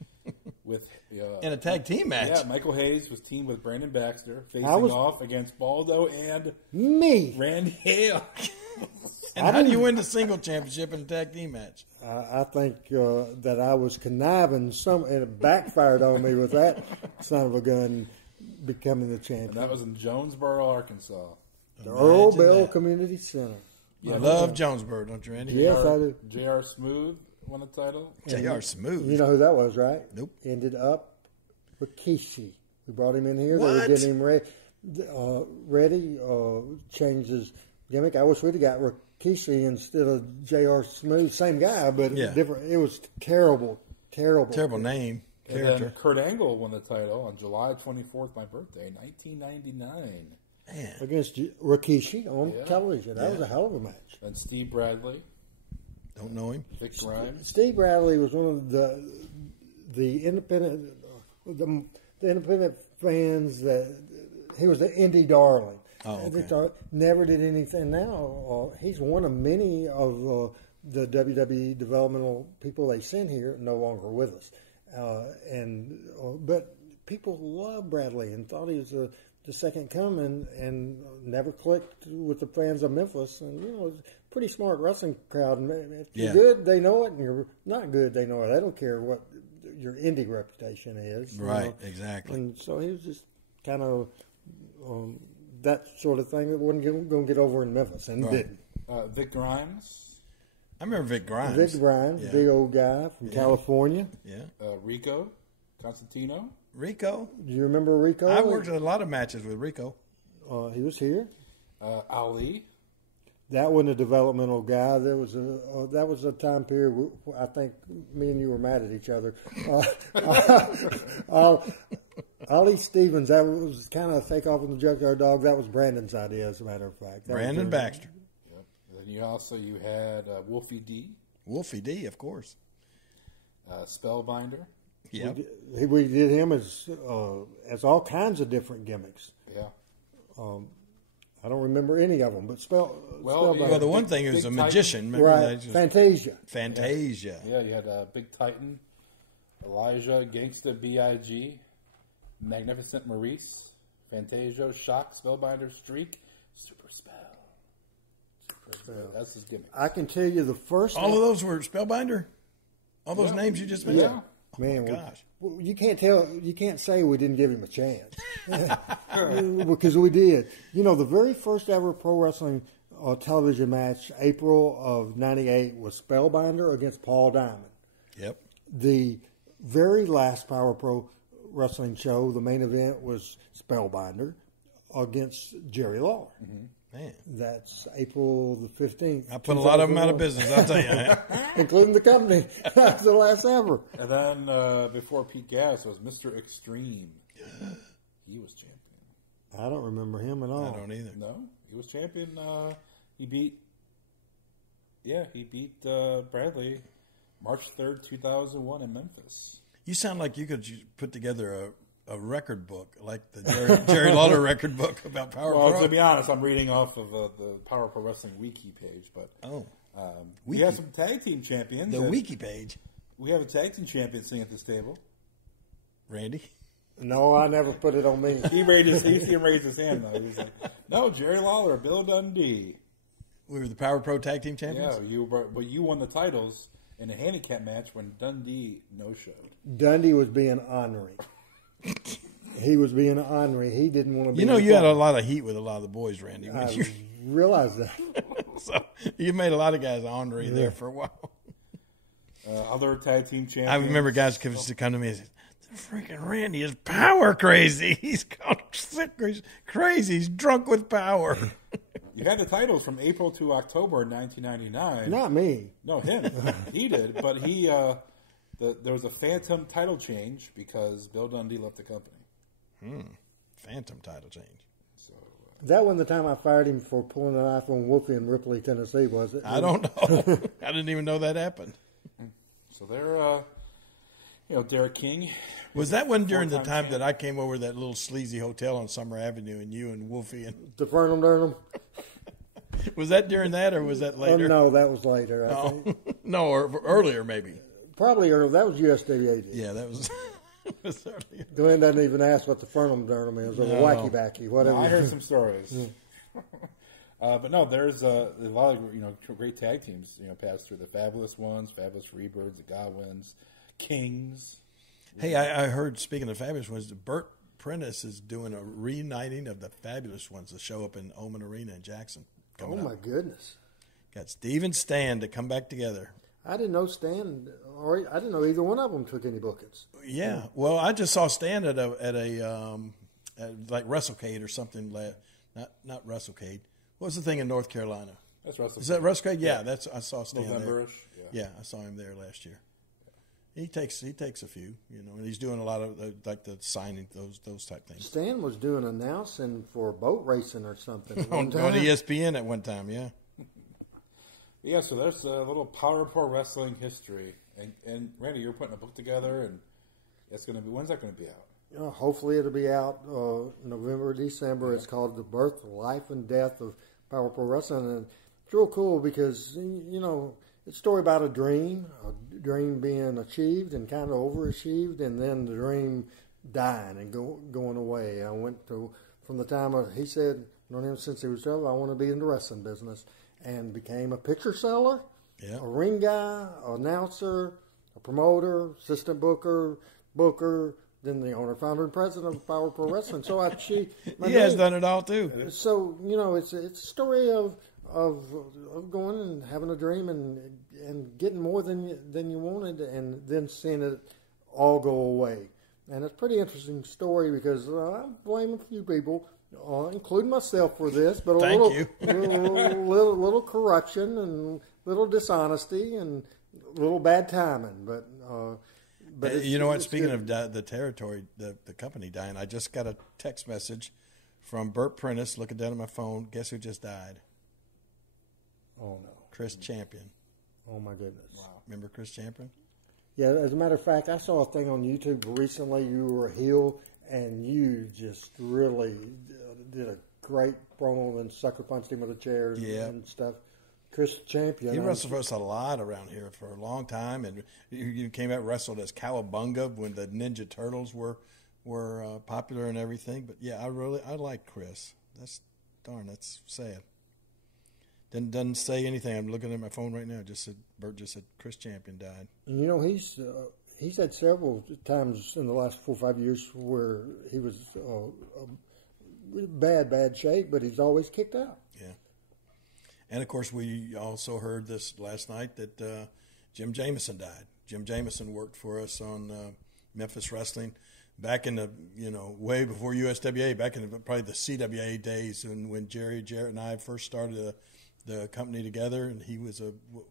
In a tag team match? Yeah, Michael Hayes was teamed with Brandon Baxter, facing off against Baldo and me, Randy Hale. And how do you win the single championship in a tag team match? I think that I was conniving and it backfired on me with that son of a gun becoming the champion. And that was in Jonesboro, Arkansas. The Earl Bell Community Center. I love Jonesboro, don't you, Randy? Yes, I do. J.R. Smooth won the title. J.R. Smooth. You know who that was, right? Nope. Ended up with Rikishi. We brought him in here. What? They were getting him ready. Changed his gimmick. I wish we'd have got Rikishi instead of J.R. Smooth. Same guy, but different. It was terrible. Terrible name. And Character. then Kurt Angle won the title on July 24th, my birthday, 1999. Man. Against Rikishi on television. That was a hell of a match. And Steve Bradley. Don't know him. Vic Grimes. Steve Bradley was one of the independent fans that he was the indie darling. Oh, okay. They thought never did anything. Now he's one of many of the WWE developmental people they sent here, no longer with us. But people loved Bradley and thought he was the second coming, and never clicked with the fans of Memphis. And it's a pretty smart wrestling crowd. If you're good, they know it, and you're not good, they know it. They don't care what your indie reputation is. Right, exactly. And so he was just kind of that sort of thing that wasn't going to get over in Memphis, and didn't. Vic Grimes. I remember Vic Grimes. Vic Grimes, big old guy from California. Yeah. Rico Constantino. Rico. Do you remember Rico? I worked in a lot of matches with Rico. He was here. Ali. That wasn't a developmental guy. That was a time period. I think me and you were mad at each other. Ali Stevens. That was kind of a fake off on the Junkyard Dog. That was Brandon's idea, as a matter of fact. Brandon Baxter. Yep. And then you had Wolfie D. Wolfie D, of course. Spellbinder. Yeah. We did him as all kinds of different gimmicks. Yeah. I don't remember any of them, but Spellbinder. Well, the one thing is a magician. Right. Fantasia. Yeah, you had Big Titan, Elijah, Gangsta B.I.G., Magnificent Maurice, Fantasia, Shock, Spellbinder, Streak, Super Spell. That's his gimmick. I can tell you the first. All of those were Spellbinder? All those names you just mentioned? Yeah. Man, gosh. You can't say we didn't give him a chance. Because we did. The very first ever pro wrestling television match, April of 98, was Spellbinder against Paul Diamond. Yep. The very last Power Pro wrestling show, the main event was Spellbinder against Jerry Lawler. Mm-hmm. Man. That's April the 15th. I put a lot of them out of business, I'll tell you. Including the company. That's the last ever. And then before Pete Gas was Mr. Extreme. He was champion. I don't remember him at all. I don't either. No, he was champion. He beat Bradley March 3rd, 2001 in Memphis. You sound like you could put together a record book, like the Jerry Lawler record book about Power Well, Pro. to be honest, I'm reading off of the Power Pro Wrestling Wiki page, but we have some tag team champions. The Wiki page. We have a tag team champion sitting at this table. Randy? No, I never put it on me. He raised his hand, though. He's like, no, Jerry Lawler, Bill Dundee. We were the Power Pro Tag Team Champions? Yeah, but you won the titles in a handicap match when Dundee no-showed. Dundee was being ornery. He was being ornery. He didn't want to be. You know, you had a lot of heat with a lot of the boys, Randy. I realized that. So you made a lot of guys ornery there for a while. Other tag team champions. I remember guys used to come to me and say, freaking Randy is power crazy. He's gone crazy. He's drunk with power. You had the titles from April to October 1999. Not me. No, him. He did, but there was a phantom title change because Bill Dundee left the company. Phantom title change. So That wasn't the time I fired him for pulling a knife on Wolfie in Ripley, Tennessee, was it? I don't know. I didn't even know that happened. So they're, Derek King. Was that one during the time that I came over to that little sleazy hotel on Summer Avenue and you and Wolfie and The Fernum Durnham? was that during that or was that later? No, that was later, I think. No, or earlier maybe. Probably earlier. That was USWA. Yeah, that was, was earlier. Glenn doesn't even ask what the Fernum Durnham is or the Wacky Backy, whatever. No, I heard some stories. But no, there's a lot of great tag teams passed through. The Fabulous Ones, Fabulous Freebirds, the Godwins, Kings. Hey, I heard, speaking of Fabulous Ones, Burt Prentice is doing a reuniting of the Fabulous Ones to show up in Oman Arena in Jackson. Oh, my goodness. Got Steve and Stan to come back together. I didn't know Stan, or I didn't know either one of them took any bookings. Yeah, well, I just saw Stan at like WrestleCade or something. Not WrestleCade. What was the thing in North Carolina? That's WrestleCade. Is that WrestleCade? Yeah, I saw Stan November-ish. there. Yeah, I saw him there last year. He takes a few, and he's doing a lot of the signing those type things. Stan was doing announcing for boat racing or something on ESPN at one time. Yeah. Yeah, so there's a little Power Pro Wrestling history, and Randy, you're putting a book together, and it's going to be. When's that going to be out? Hopefully, it'll be out November or December. Yeah. It's called The Birth, Life, and Death of Power Pro Wrestling, and it's real cool because it's a story about a dream being achieved and kind of overachieved, and then the dream dying and going away. I went to from the time he said, known him since he was 12. I want to be in the wrestling business. And became a picture seller, a ring guy, an announcer, a promoter, assistant booker, then the owner, founder, and president of Power Pro Wrestling. So he has done it all too. So it's a story of going and having a dream and getting more than you wanted, and then seeing it all go away. And it's a pretty interesting story because I blame a few people. Including myself for this, but little corruption and little dishonesty and little bad timing. But you know what? Speaking of the territory, the company dying, I just got a text message from Burt Prentice. Looking down at my phone, guess who just died? Oh no, Chris Champion. Oh my goodness! Wow, remember Chris Champion? Yeah, as a matter of fact, I saw a thing on YouTube recently. You were a heel, and you just really did a great promo and sucker punched him with a chair and stuff. Chris Champion. He wrestled for us a lot around here for a long time, and you came out and wrestled as Cowabunga when the Ninja Turtles were popular and everything. But yeah, I like Chris. That's sad. Doesn't say anything. I'm looking at my phone right now. Bert just said Chris Champion died. And he's had several times in the last 4 or 5 years where he was bad shape, but he's always kicked out. Yeah. And of course, we also heard this last night that Jim Jamison died. Jim Jamison worked for us on Memphis Wrestling back in the way before USWA, back in probably the CWA days, when Jerry and I first started the company together, and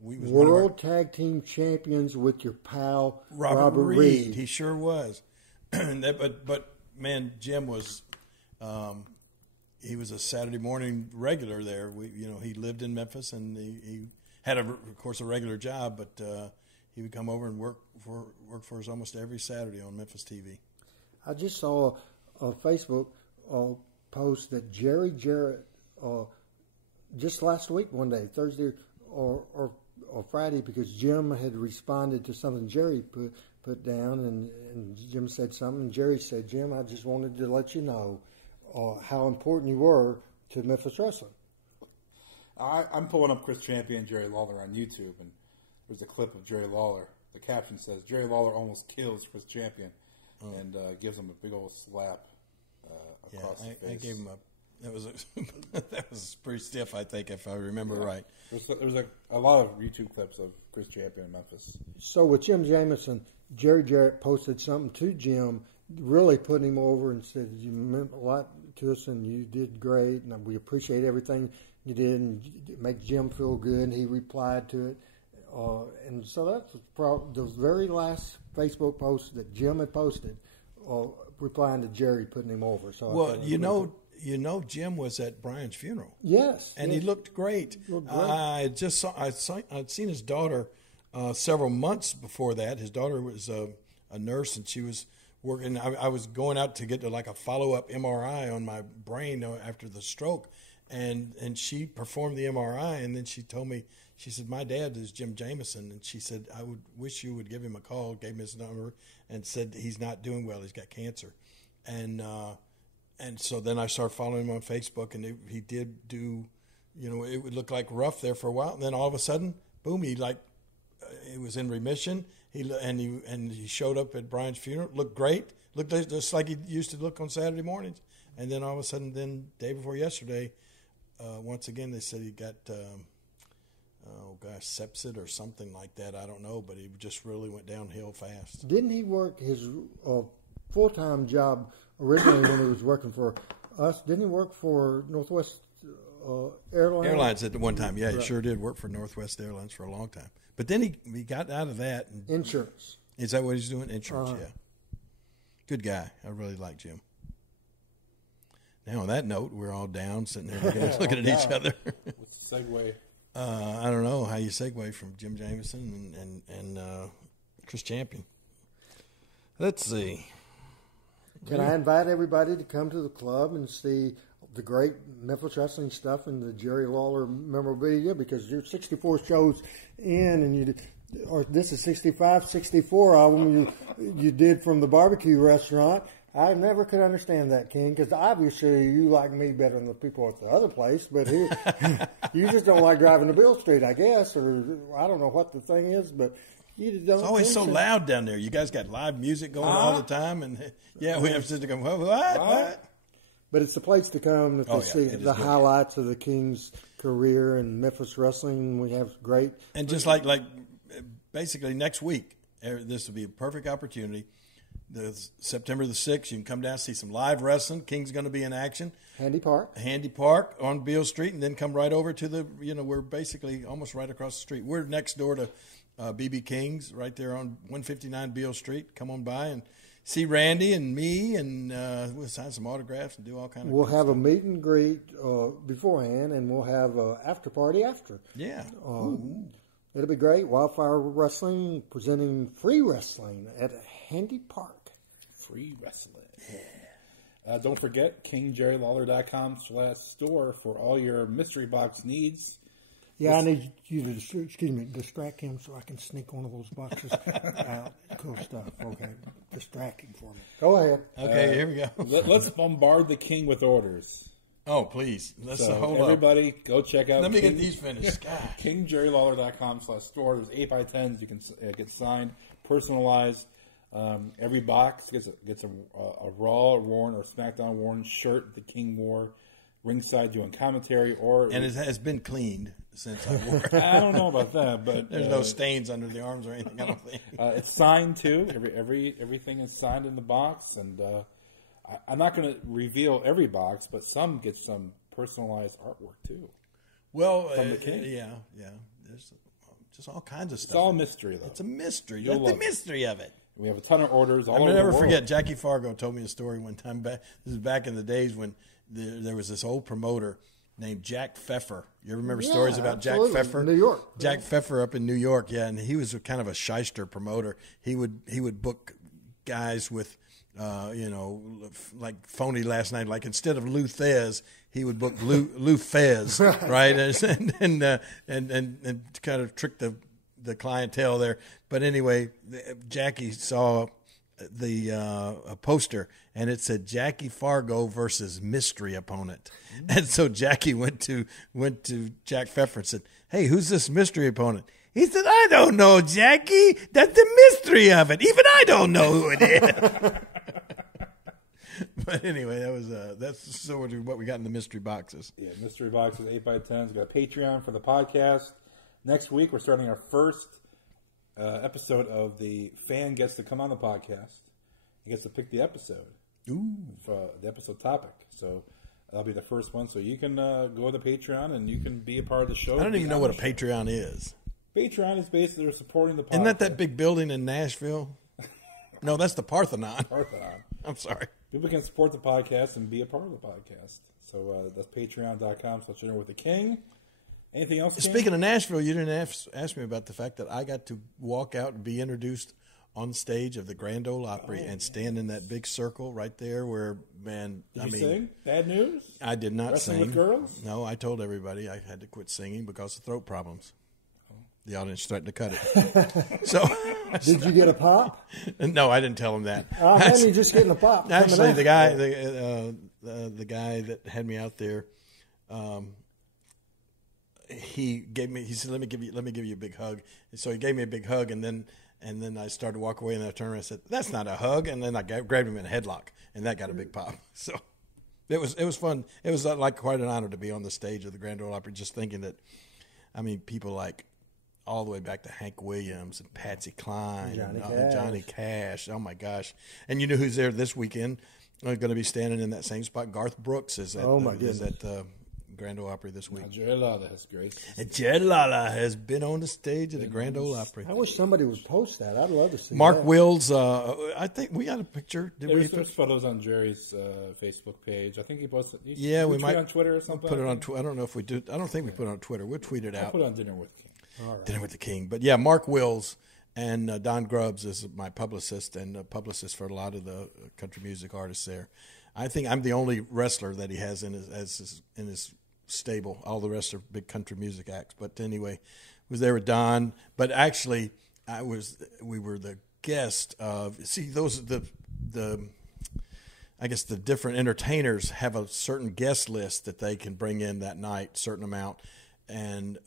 we was World Tag Team Champions with your pal Robert Reed. He sure was. but man, Jim was he was a Saturday morning regular there. He lived in Memphis, and he had of course a regular job, but he would come over and work for us almost every Saturday on Memphis TV. I just saw a Facebook post that Jerry Jarrett just last week, one day, Thursday or Friday, because Jim had responded to something Jerry put down, and Jim said something. And Jerry said, Jim, I just wanted to let you know how important you were to Memphis wrestling. I'm pulling up Chris Champion and Jerry Lawler on YouTube, and there's a clip of Jerry Lawler. The caption says, Jerry Lawler almost kills Chris Champion and gives him a big old slap across the face. I gave him that was pretty stiff, I think, if I remember right. There's a lot of YouTube clips of Chris Champion in Memphis. So with Jim Jamison, Jerry Jarrett posted something to Jim, really putting him over and said, you meant a lot to us and you did great, and we appreciate everything you did, and make Jim feel good, and he replied to it. And so that's the very last Facebook post that Jim had posted, replying to Jerry putting him over. So well, Jim was at Brian's funeral. Yes, and he looked great. I'd seen his daughter several months before that. His daughter was a nurse, and she was working. I was going out to get like a follow-up MRI on my brain after the stroke, and she performed the MRI, and then she told me, she said, my dad is Jim Jamison, and she said, I would wish you would give him a call, gave him his number, and said he's not doing well, he's got cancer. And so then I started following him on Facebook, and he did do, it would look like rough there for a while, and then all of a sudden, boom, he was in remission. He showed up at Brian's funeral, looked great, looked just like he used to look on Saturday mornings. And then all of a sudden, day before yesterday, once again they said he got sepsis or something like that. I don't know, but he just really went downhill fast. Didn't he work his full-time job originally when he was working for us? Didn't he work for Northwest Airlines? Airlines at one time, yeah, right. He sure did work for Northwest Airlines for a long time. But then he got out of that. And insurance. Is that what he's doing? Insurance, yeah. Good guy. I really like Jim. Now, on that note, we're all down, sitting there looking at each other. What's the segue? I don't know how you segue from Jim Jamison and Chris Champion. Let's see. Can I invite everybody to come to the club and see the great Memphis wrestling stuff and the Jerry Lawler memorabilia? Because you're 64 shows in, and this is 65, 64 album you did from the barbecue restaurant. I never could understand that, King, because obviously you like me better than the people at the other place, but you just don't like driving to Bill Street, I guess, or I don't know what the thing is, but you don't. It's always so loud down there. You guys got live music going all the time, and we have to go, what? But it's the place to come to see the highlights of the King's career and Memphis wrestling. We have great. And just like basically next week, this will be a perfect opportunity. September the 6th, you can come down and see some live wrestling. King's going to be in action. Handy Park on Beale Street, and then come right over to we're basically almost right across the street. We're next door to BB King's, right there on 159 Beale Street. Come on by and see Randy and me, and we'll sign some autographs and do all kinds of We'll have a meet and greet beforehand, and we'll have an after party after. Yeah. It'll be great. Wildfire Wrestling presenting free wrestling at Handy Park. Free wrestling. Yeah. Don't forget, KingJerryLawler.com/store for all your mystery box needs. Yeah, I need you to distract him so I can sneak one of those boxes out. Cool stuff. Okay. Distract him for me. Go ahead. Okay, here we go. Let's bombard the King with orders. Oh, please. Let's hold everybody, go check out. Let me get these finished. KingJerryLawler.com/store. There's 8x10s. You can get signed, personalized. Every box gets a Raw worn or SmackDown worn shirt the King wore ringside doing commentary, and it has been cleaned since I wore it. I don't know about that, but there's no stains under the arms or anything. I don't think it's signed too. Everything is signed in the box, and I'm not going to reveal every box, but some get some personalized artwork too. Well, from the King. Yeah. There's just all kinds of stuff. It's all mystery, though. It's a mystery. That's the mystery of it. We have a ton of orders all over the world. I'll never forget, Jackie Fargo told me a story one time back. This is back in the days when there was this old promoter named Jack Pfeffer. You ever remember stories about absolutely. Jack Pfeffer? New York. Jack Pfeffer up in New York, yeah, and he was kind of a shyster promoter. He would book guys with like phony last night. Like instead of Lou Thez, he would book Lou Fez, right? And kind of trick the clientele there. But anyway, Jackie saw a poster, and it said Jackie Fargo versus mystery opponent. And so Jackie went to Jack Pfeffer and said, "Hey, who's this mystery opponent?" He said, "I don't know, Jackie. That's the mystery of it. Even I don't know who it is." But anyway, that's sort of what we got in the mystery boxes. Yeah, mystery boxes, 8x10s. We got a Patreon for the podcast. Next week, we're starting our first episode of the fan gets to come on the podcast. He gets to pick the episode. Ooh. For the episode topic. So that'll be the first one. So you can go to the Patreon and you can be a part of the show. I don't even know what a Patreon is. Patreon is basically supporting the podcast. Isn't that big building in Nashville? No, that's the Parthenon. Parthenon. I'm sorry. People can support the podcast and be a part of the podcast. So that's patreon.com/dinner with the king. Anything else, King? Speaking of Nashville, you didn't ask me about the fact that I got to walk out and be introduced on stage of the Grand Ole Opry and stand in that big circle right there where, man, Did you sing? Bad news? I did not Wrestling sing. with girls? No, I told everybody I had to quit singing because of throat problems. The audience starting to cut it. So, did you get a pop? No, I didn't tell him that. Oh, man, you're just getting a pop. Actually, the guy that had me out there, he said, let me give you a big hug. And so he gave me a big hug, and then I started to walk away, and I turned around and said, "That's not a hug." And then I grabbed him in a headlock, and that got a big pop. So it was fun. It was like quite an honor to be on the stage of the Grand Ole Opry, just thinking that, I mean, people like all the way back to Hank Williams and Patsy Cline and Johnny Cash. Oh my gosh! And you know who's there this weekend? Going to be standing in that same spot. Garth Brooks is at Grand Ole Opry this week. Jerry Lawler has grace. And Jerry Lawler has been on the stage at the Grand Ole Opry. I wish somebody would post that. I'd love to see Mark that. Wills, I think we got a picture. There's photos on Jerry's Facebook page. I think he posted. We might on Twitter or something. Put it on. I don't know if we do. I don't think we put it on Twitter. We'll tweet it out. I'll put it on Dinner with King. All right. Dinner with the King. But yeah, Mark Wills and Don Grubbs is my publicist and publicist for a lot of the country music artists there. I think I'm the only wrestler that he has in his stable. All the rest are big country music acts. But anyway, was there with Don. But actually, we were the guest of. See, those I guess the different entertainers have a certain guest list that they can bring in that night, certain amount. And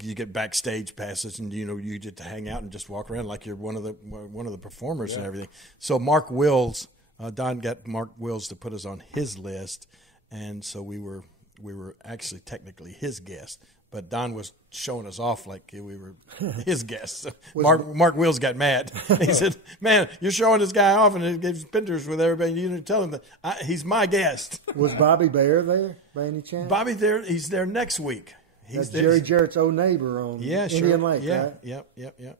you get backstage passes, and you get to hang out and just walk around like you're one of the performers and everything. So Mark Wills, Don got Mark Wills to put us on his list, and so we were actually technically his guest, but Don was showing us off like we were his guests. So Mark Wills got mad. He said, "Man, you're showing this guy off, and he gives pictures with everybody. You didn't tell him that he's my guest." Was Bobby Bear there by any chance? Bobby there. He's there next week. That's Jerry Jarrett's old neighbor on Indian Lake, right? Yep.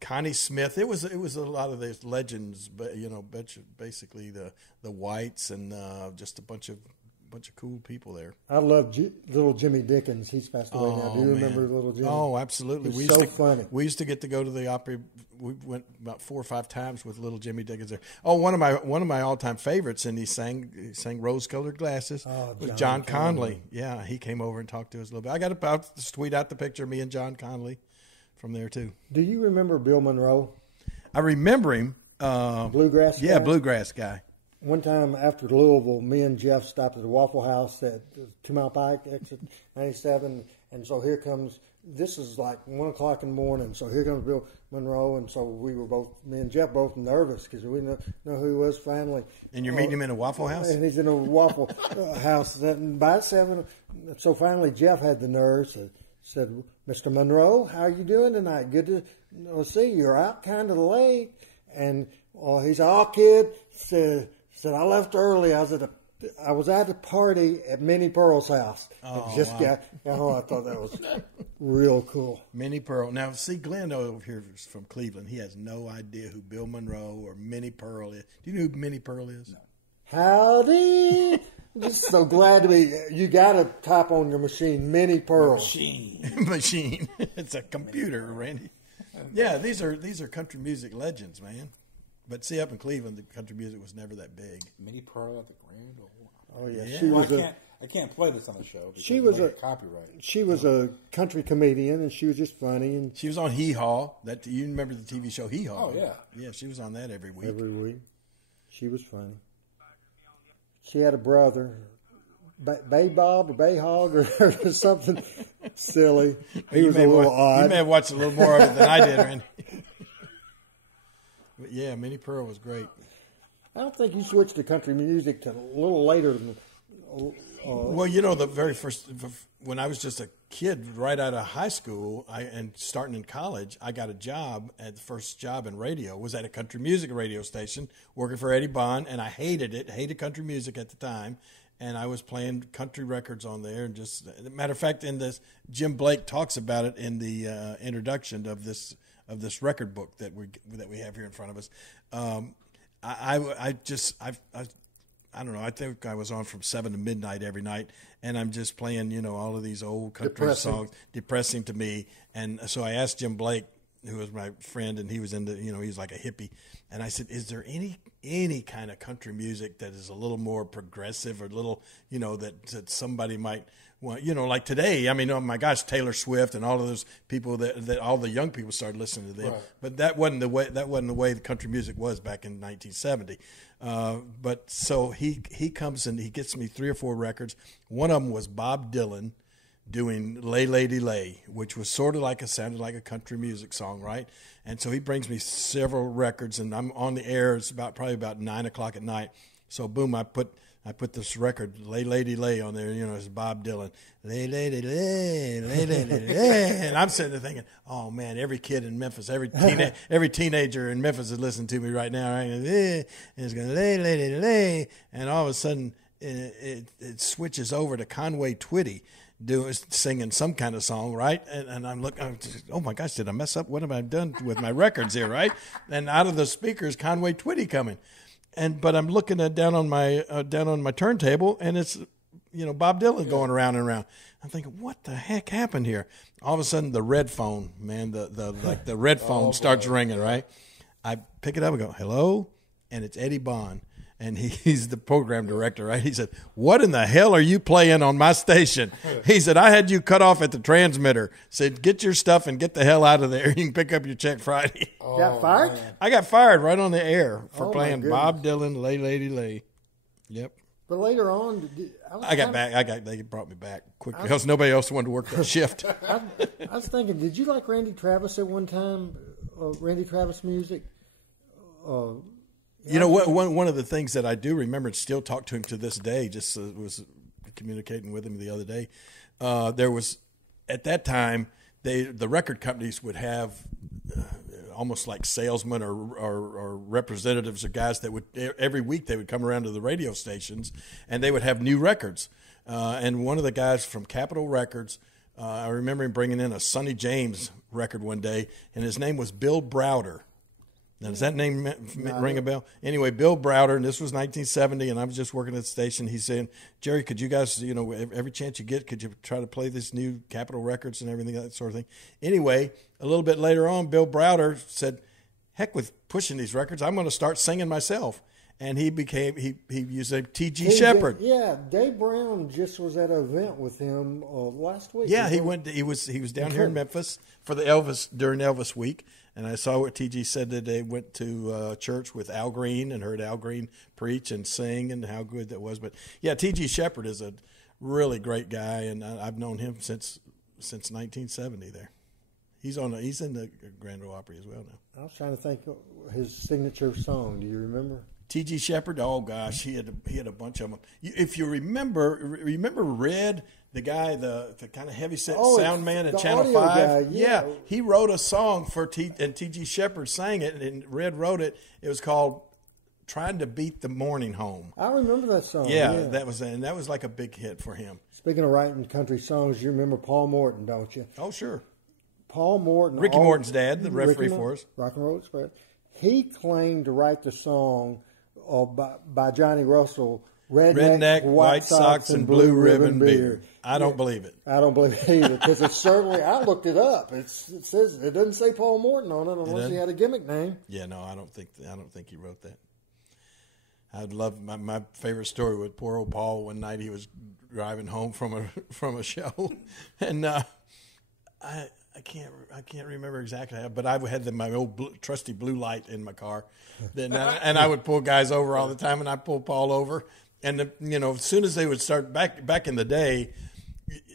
Connie Smith. It was a lot of these legends, but basically the Whites and just a bunch of cool people there. I love little Jimmy Dickens. He's passed away now. Do you remember little Jimmy? Oh, absolutely. He's so funny. We used to get to go to the Opry. We went about 4 or 5 times with little Jimmy Dickens there. Oh, one of my all time favorites, and he sang Rose Colored Glasses with John Conley. Yeah, he came over and talked to us a little bit. I got to tweet out the picture of me and John Conley from there too. Do you remember Bill Monroe? I remember him. Bluegrass guy? Yeah, bluegrass guy. One time after Louisville, me and Jeff stopped at the Waffle House at 2 Mile Pike, exit 97, and so here comes, this is like 1 o'clock in the morning, so here comes Bill Monroe, and so we were me and Jeff both nervous because we didn't know who he was finally. And you're meeting him in a Waffle House? And he's in a Waffle House. And by 7, so finally Jeff had the nerve, said, "Mr. Monroe, how are you doing tonight? Good to see you. You're out kind of late." And he said, "Oh, kid," said, I left early. I was at a party at Minnie Pearl's house. I thought that was real cool. Minnie Pearl. Now, see, Glenn over here is from Cleveland. He has no idea who Bill Monroe or Minnie Pearl is. Do you know who Minnie Pearl is? No. Howdy. I'm just so glad to be. You got to type on your machine, Minnie Pearl. Machine. It's a computer, Randy. Yeah, these are country music legends, man. But see, up in Cleveland, the country music was never that big. Minnie Pearl at the Grand Ole Opry. Oh yeah, Yeah. she was I can't play this on the show because She was of a- copyright. she was a country comedian, and she was just funny and She was on Hee Haw. That you remember the TV show Hee Haw? Oh, yeah. Yeah, she was on that every week. every week. She was funny. She had a brother, Bay Bob or Bay Hog or something silly. He was a little odd. You may have watched a little more of it than I did, Randy. But yeah, Minnie Pearl was great. I don't think you switched to country music till a little later than. Well, you know, the very first, when I was just a kid right out of high school and starting in college, I got a job. The first job in radio was at a country music radio station working for Eddie Bond, and I hated it, hated country music at the time. And I was playing country records on there. And just, matter of fact, in this, Jim Blake talks about it in the introduction of this record book that we have here in front of us. I don't know. I think I was on from 7 to midnight every night, and I'm just playing, you know, all of these old country songs, depressing to me. And so I asked Jim Blake, who was my friend, and he was into, you know, he's like a hippie. And I said, is there any kind of country music that is a little more progressive or a little, you know, that somebody might want, you know, like today? I mean, oh my gosh, Taylor Swift and all of those people that all the young people started listening to them. Right. But that wasn't the way the country music was back in 1970. But so he comes and he gets me 3 or 4 records. One of them was Bob Dylan doing Lay Lady Lay, which was sort of sounded like a country music song, right? And so he brings me several records, and I'm on the air. It's probably about 9 o'clock at night. So boom, I put this record, Lay Lady Lay, on there. You know, it's Bob Dylan, Lay Lady Lay, Lay Lady Lay. And I'm sitting there thinking, oh man, every kid in Memphis, every teenager in Memphis is listening to me right now, right? And it's going Lay Lady Lay, and all of a sudden it switches over to Conway Twitty singing some kind of song, right? And I'm looking, oh my gosh, did I mess up? What have I done with my records here, right? And out of the speakers, Conway Twitty coming. But I'm looking down on my turntable, and it's, you know, Bob Dylan going around and around. I'm thinking, what the heck happened here? All of a sudden, the red phone, man, the red phone starts ringing, right? I pick it up and go, hello, and it's Eddie Bond, and he's the program director, right? He said, what in the hell are you playing on my station? He said, I had you cut off at the transmitter. Said, get your stuff and get the hell out of there. You can pick up your check Friday. Got fired? Man. I got fired right on the air for Oh, playing my Bob Dylan, Lay Lady Lay. Yep. But later on, They brought me back quickly because nobody else wanted to work that shift. I was thinking, did you like Randy Travis at one time? Randy Travis music? You know, one of the things that I do remember and still talk to him to this day, just was communicating with him the other day. There was, at that time, the record companies would have almost like salesmen or representatives or guys that would, every week they would come around to the radio stations and they would have new records. And one of the guys from Capitol Records, I remember him bringing in a Sonny James record one day, and his name was Bill Browder. Now, does that name ring a bell? Anyway, Bill Browder, and this was 1970, and I was just working at the station. He's saying, Jerry, could you guys, you know, every chance you get, could you try to play this new Capitol Records and everything, that sort of thing? Anyway, a little bit later on, Bill Browder said, heck with pushing these records, I'm going to start singing myself. And he used a T.G. Shepherd. Yeah, Dave Brown just was at an event with him last week. Yeah, he was down here in Memphis for during Elvis week. And I saw what T.G. said that they went to church with Al Green and heard Al Green preach and sing and how good that was. But yeah, T.G. Shepherd is a really great guy, and I've known him since 1970. There, he's in the Grand Ole Opry as well now. I was trying to think of his signature song. Do you remember? T.G. Shepherd. Oh gosh, he had a bunch of them. If you remember Red, the guy, the kind of heavy set sound man at Channel 5. Guy, yeah, he wrote a song and T.G. Shepherd sang it, and Red wrote it. It was called "Trying to Beat the Morning Home." I remember that song. Yeah, that was like a big hit for him. Speaking of writing country songs, you remember Paul Morton, don't you? Oh sure, Paul Morton, Ricky Morton's dad, the referee for us. Rock and Roll Express. He claimed to write the song by Johnny Russell Redneck, white socks, and blue ribbon beard. I don't believe it. I don't believe it either, because it's certainly, I looked it up. It says, it doesn't say Paul Morton on it unless he had a gimmick name. Yeah, no, I don't think he wrote that. I'd love my favorite story with poor old Paul. One night he was driving home from a show, and I can't remember exactly how, but I had my old trusty blue light in my car, and I would pull guys over all the time, and I pulled Paul over, and as soon as they would start back in the day,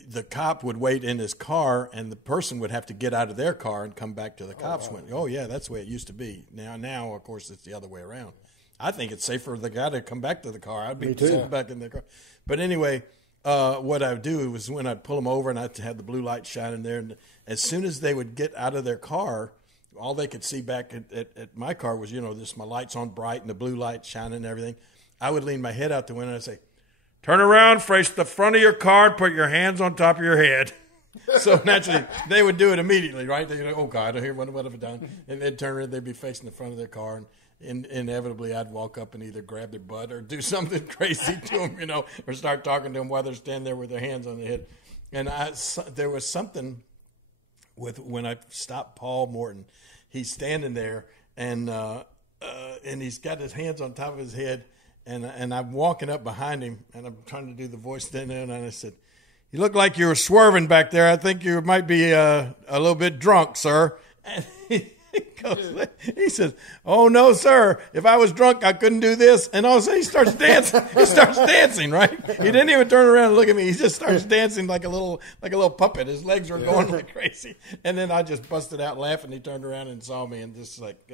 the cop would wait in his car, and the person would have to get out of their car and come back to the cops. Oh yeah, that's the way it used to be. Now of course it's the other way around. I think it's safer for the guy to come back to the car. I'd be sitting back in the car. But anyway, what I would do was when I'd pull them over and I'd have the blue light shining there, and as soon as they would get out of their car, all they could see back at my car was, just my lights on bright and the blue light shining and everything. I would lean my head out the window and I'd say, "Turn around, face the front of your car, and put your hands on top of your head." So naturally, they would do it immediately, right? They'd go, "Oh God, what have I done?" And they'd turn around, they'd be facing the front of their car, and inevitably I'd walk up and either grab their butt or do something crazy to them, or start talking to them while they're standing there with their hands on their head. And there was something with when I stopped Paul Morton. He's standing there, and he's got his hands on top of his head, and I'm walking up behind him, and I'm trying to do the voice standing there, and I said, "You look like you were swerving back there. I think you might be a little bit drunk, sir." And he says, "Oh no, sir! If I was drunk, I couldn't do this." And all of a sudden, he starts dancing. He starts dancing, right? He didn't even turn around and look at me. He just starts dancing like a little puppet. His legs were going like crazy. And then I just busted out laughing. He turned around and saw me, and just like,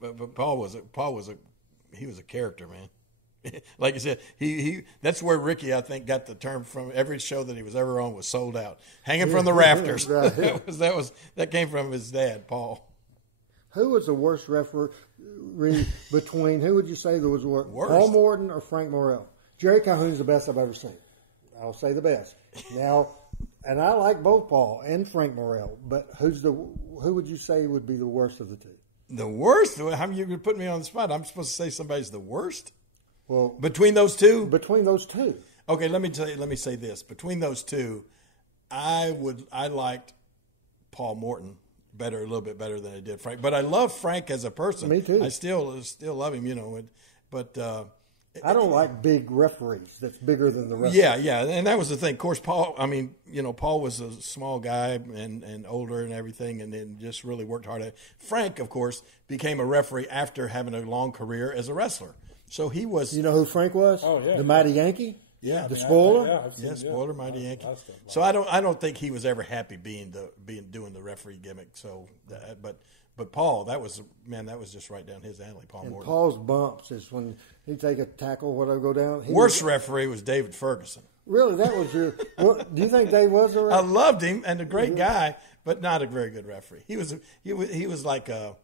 but Paul was a character, man. Like I said, he that's where Ricky, I think, got the term from. Every show that he was ever on was sold out, hanging from the rafters. Right. that came from his dad, Paul. Who was the worst referee between? Who would you say there was worse? Paul Morton or Frank Morrell? Jerry Calhoun's the best I've ever seen. I'll say the best. Now, and I like both Paul and Frank Morrell, but who would you say would be the worst of the two? The worst? How are you going to put me on the spot? I'm supposed to say somebody's the worst? Well, between those two? Between those two. Okay, let me say this. Between those two, I liked Paul Morton a little bit better than I did Frank. But I love Frank as a person. Me too. I still love him, but I don't like big referees that's bigger than the rest. Yeah, and that was the thing. Of course, Paul was a small guy and older and everything, and then just really worked hard at it. Frank, of course, became a referee after having a long career as a wrestler. So he was. You know who Frank was? Oh yeah, the Mighty Yankee. Yeah, the spoiler. Spoiler, Mighty Yankee. So I don't think he was ever happy doing the referee gimmick. So, but Paul, that was just right down his alley. Paul Morton. Paul's bumps is when he'd take a tackle, whatever, go down. Worst referee was David Ferguson. Really, that was your. Do you think Dave was a referee? I loved him and a great guy, but not a very good referee. He was like a.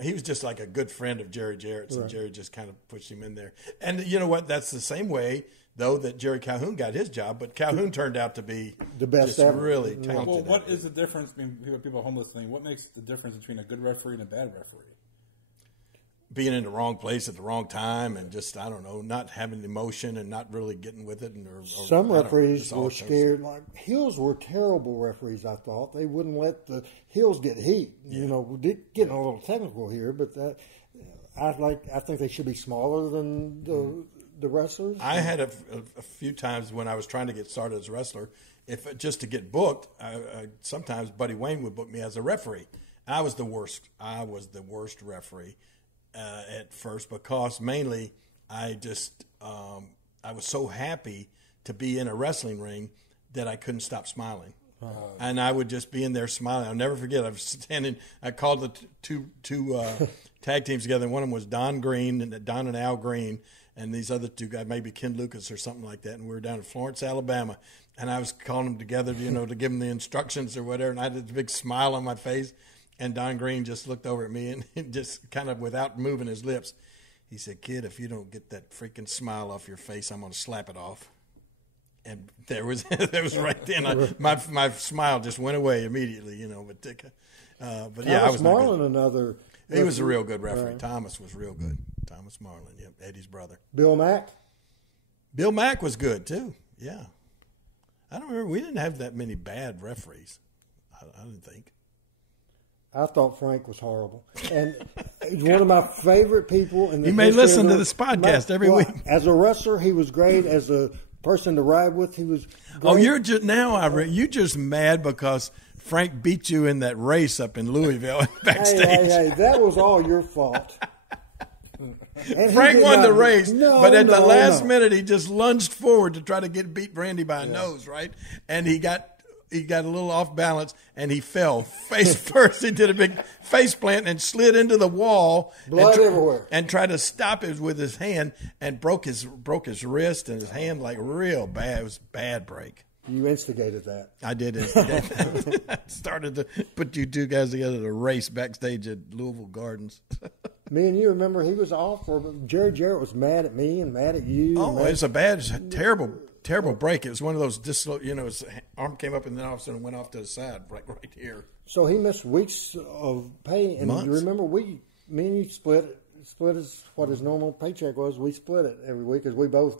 He was just like a good friend of Jerry Jarrett's, and Jerry just kind of pushed him in there. And you know what? That's the same way, though, that Jerry Calhoun got his job, but Calhoun turned out to be the best just ever. Really talented. Well, what is the difference between people at home listening? What makes the difference between a good referee and a bad referee? Being in the wrong place at the wrong time, and just, I don't know, not having emotion and not really getting with it. Some referees were scared. Like Hales were terrible referees, I thought. They wouldn't let the Hales get heat. Yeah. We're getting a little technical here, but I think they should be smaller than the wrestlers. I had a few times when I was trying to get started as a wrestler, just to get booked, sometimes Buddy Wayne would book me as a referee. I was the worst. I was the worst referee. At first, because mainly I was so happy to be in a wrestling ring that I couldn't stop smiling. And I would just be in there smiling. I'll never forget. I was standing. I called the two tag teams together. And one of them was Don and Al Green, and these other two guys, maybe Ken Lucas or something like that. And we were down in Florence, Alabama. And I was calling them together, to give them the instructions or whatever. And I had this big smile on my face. And Don Green just looked over at me and just kind of without moving his lips, he said, "Kid, if you don't get that freaking smile off your face, I'm going to slap it off." And there was right then. My smile just went away immediately, But yeah, I was Marlin, another. He was a real good referee. Right. Thomas was real good. Thomas Marlin, Eddie's brother. Bill Mack. Bill Mack was good too. Yeah, I don't remember. We didn't have that many bad referees. I didn't think. I thought Frank was horrible, and he's one of my favorite people. In the you may listen to this podcast every week. As a wrestler, he was great. As a person to ride with, he was great. Oh, you're just mad because Frank beat you in that race up in Louisville backstage. Hey, that was all your fault. Frank won the race, but at the last minute, he just lunged forward to try to beat Brandy by a nose, right? And he got a little off balance, and he fell face first. He did a big face plant and slid into the wall. Blood everywhere. And tried to stop it with his hand and broke his wrist and his hand like real bad. It was a bad break. You instigated that. I did instigate that. I started to put you two guys together to race backstage at Louisville Gardens. Me and you remember he was off for Jerry Jarrett was mad at me and mad at you. Oh, it's a terrible break. It was one of those his arm came up and then all of a sudden went off to the side right here. So he missed weeks of pay, and Months. You remember me and you split what his normal paycheck was. We split it every week because we both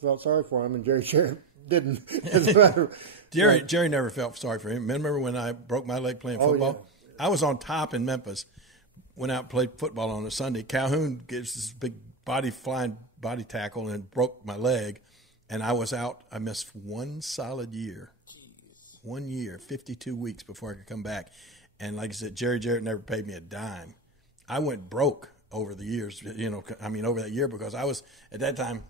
felt sorry for him, and Jerry Jarrett didn't. As a matter Jerry never felt sorry for him. Remember when I broke my leg playing football? Yeah. I was on top in Memphis. Went out and played football on a Sunday. Calhoun gives this big flying body tackle and broke my leg, and I was out. I missed one solid year. Jeez. 1 year, 52 weeks before I could come back. And like I said, Jerry Jarrett never paid me a dime. I went broke over the years, over that year because I was, at that time,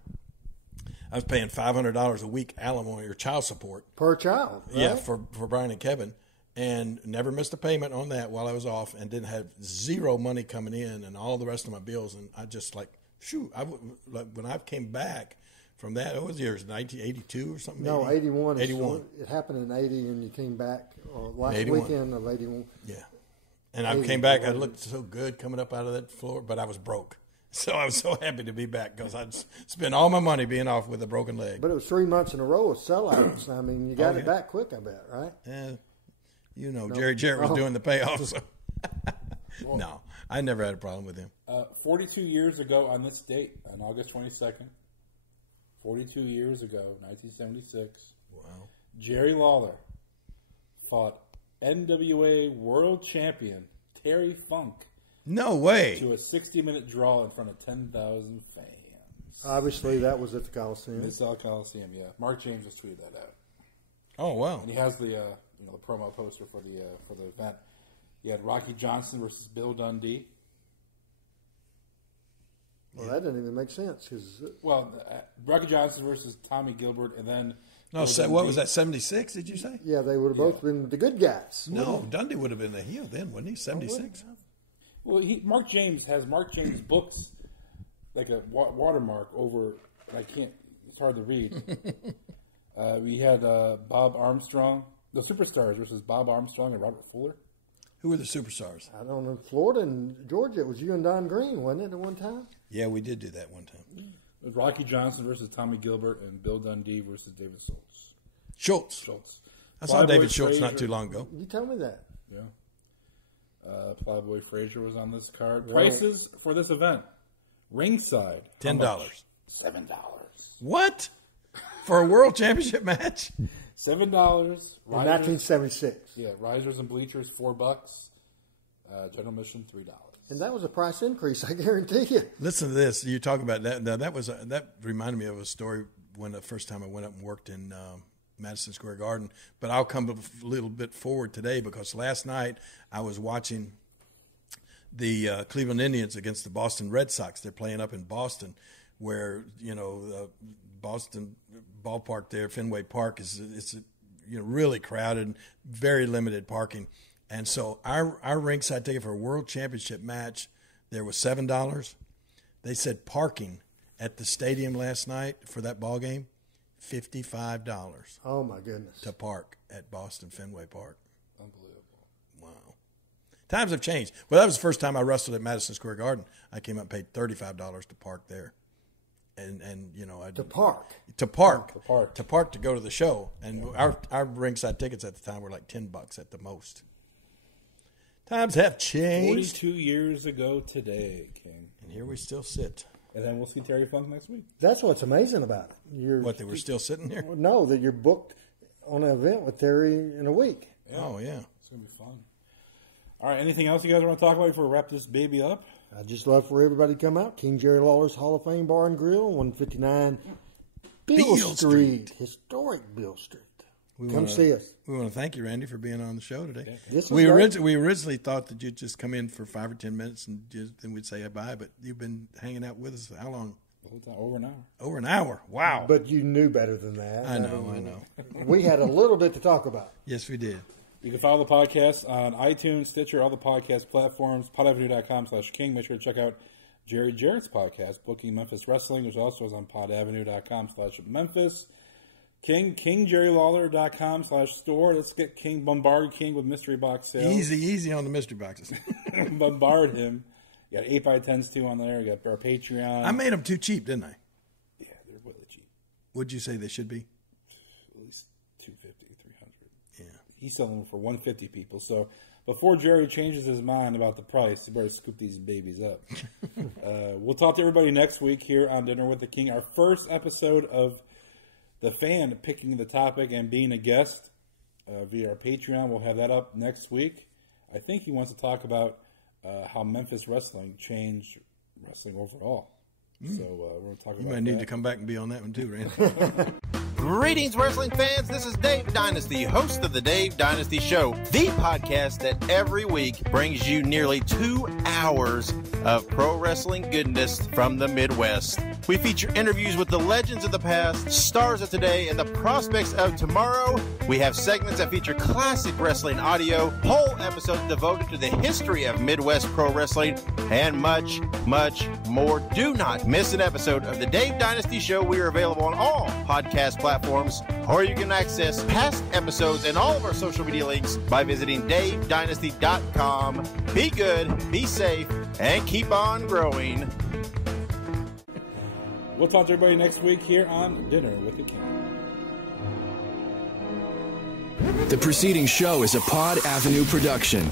I was paying $500 a week alimony or child support. Per child, right? Yeah, for Brian and Kevin. And never missed a payment on that while I was off, and didn't have zero money coming in and all the rest of my bills. And I just when I came back from that, what was the year? 1982 or something? No, 81. 81. It happened in 80, and you came back last 81. weekend of 81. Yeah. And I came back. I looked so good coming up out of that floor, but I was broke. So I was so happy to be back because I'd spent all my money being off with a broken leg. But it was 3 months in a row of sellouts. I mean, you got it back quick, I bet, right? Yeah. Jerry Jarrett was doing the payoff. So. No, I never had a problem with him. 42 years ago on this date, on August 22nd, 42 years ago, 1976, Wow. Jerry Lawler fought NWA World Champion Terry Funk No way. to a 60-minute draw in front of 10,000 fans. Obviously, that was at the Coliseum. In the Coliseum, yeah. Mark James just tweeted that out. Oh, wow. And he has the the promo poster for the event. You had Rocky Johnson versus Bill Dundee. Well, that didn't even make sense. Rocky Johnson versus Tommy Gilbert, and then... No, what was that, 76, did you say? Yeah, they would have both been the good guys. No, Dundee would have been the heel then, wouldn't he? 76? Well, Mark James books like a watermark over... It's hard to read. We had Bob Armstrong... The Superstars versus Bob Armstrong and Robert Fuller. Who were the Superstars? I don't know. Florida and Georgia, it was you and Don Green, wasn't it, at one time? Yeah, we did do that one time. It was Rocky Johnson versus Tommy Gilbert and Bill Dundee versus David Schultz. I saw David Schultz not too long ago. You told me that. Yeah. Plowboy Frazier was on this card. Prices for this event. Ringside. $10. $7. What? For a world championship match? $7. In 1976. Yeah, risers and bleachers, $4. General admission, $3. And that was a price increase, I guarantee you. Listen to this. You talk about that. Now, that reminded me of a story when the first time I went up and worked in Madison Square Garden. But I'll come a little bit forward today because last night I was watching the Cleveland Indians against the Boston Red Sox. They're playing up in Boston, where Boston ballpark there, Fenway Park, it's really crowded, very limited parking. And so our ringside ticket for a world championship match, there was $7. They said parking at the stadium last night for that ball game, $55. Oh my goodness! To park at Boston Fenway Park. Unbelievable. Wow. Times have changed. Well, that was the first time I wrestled at Madison Square Garden. I came up and paid $35 to park there. And to park to go to the show, and our ringside tickets at the time were like $10 at the most. Times have changed. 42 years ago today, King, and here we still sit. And then we'll see Terry Funk next week. That's what's amazing about it. They were still sitting there? No, that you're booked on an event with Terry in a week. Yeah. Oh, yeah. It's going to be fun. All right, anything else you guys want to talk about before we wrap this baby up? I'd just love for everybody to come out. King Jerry Lawler's Hall of Fame Bar and Grill, 159 Beale Street. Historic Beale Street. Come see us. We want to thank you, Randy, for being on the show today. We originally thought that you'd just come in for 5 or 10 minutes and then we'd say bye, but you've been hanging out with us how long? The whole time, over an hour. Over an hour. Wow. But you knew better than that. I know. We had a little bit to talk about. Yes, we did. You can follow the podcast on iTunes, Stitcher, all the podcast platforms, podavenue.com/king. Make sure to check out Jerry Jarrett's podcast, Booking Memphis Wrestling, which also is on podavenue.com/Memphis. KingJerryLawler.com/store. Let's get Bombard King with mystery box sales. Easy on the mystery boxes. Bombard him. You got 8x10s too on there. You got our Patreon. I made them too cheap, didn't I? Yeah, they're really cheap. What'd you say they should be? At least $250, $300. Yeah. He's selling them for $150, people. So before Jerry changes his mind about the price, you better scoop these babies up. We'll talk to everybody next week here on Dinner with the King. Our first episode of the fan picking the topic and being a guest via our Patreon. We'll have that up next week. I think he wants to talk about how Memphis wrestling changed wrestling overall. So we're going to talk about that. You might need to come back and be on that one too, Randy. Greetings, wrestling fans. This is Dave Dynasty, host of the Dave Dynasty Show, the podcast that every week brings you nearly 2 hours of pro wrestling goodness from the Midwest. We feature interviews with the legends of the past, stars of today, and the prospects of tomorrow. We have segments that feature classic wrestling audio, whole episodes devoted to the history of Midwest pro wrestling, and much, much more. Do not miss an episode of the Dave Dynasty Show. We are available on all podcast platforms, or you can access past episodes and all of our social media links by visiting davedynasty.com. Be good, be safe, and keep on growing. We'll talk to everybody next week here on Dinner with the King. The preceding show is a Pod Avenue production.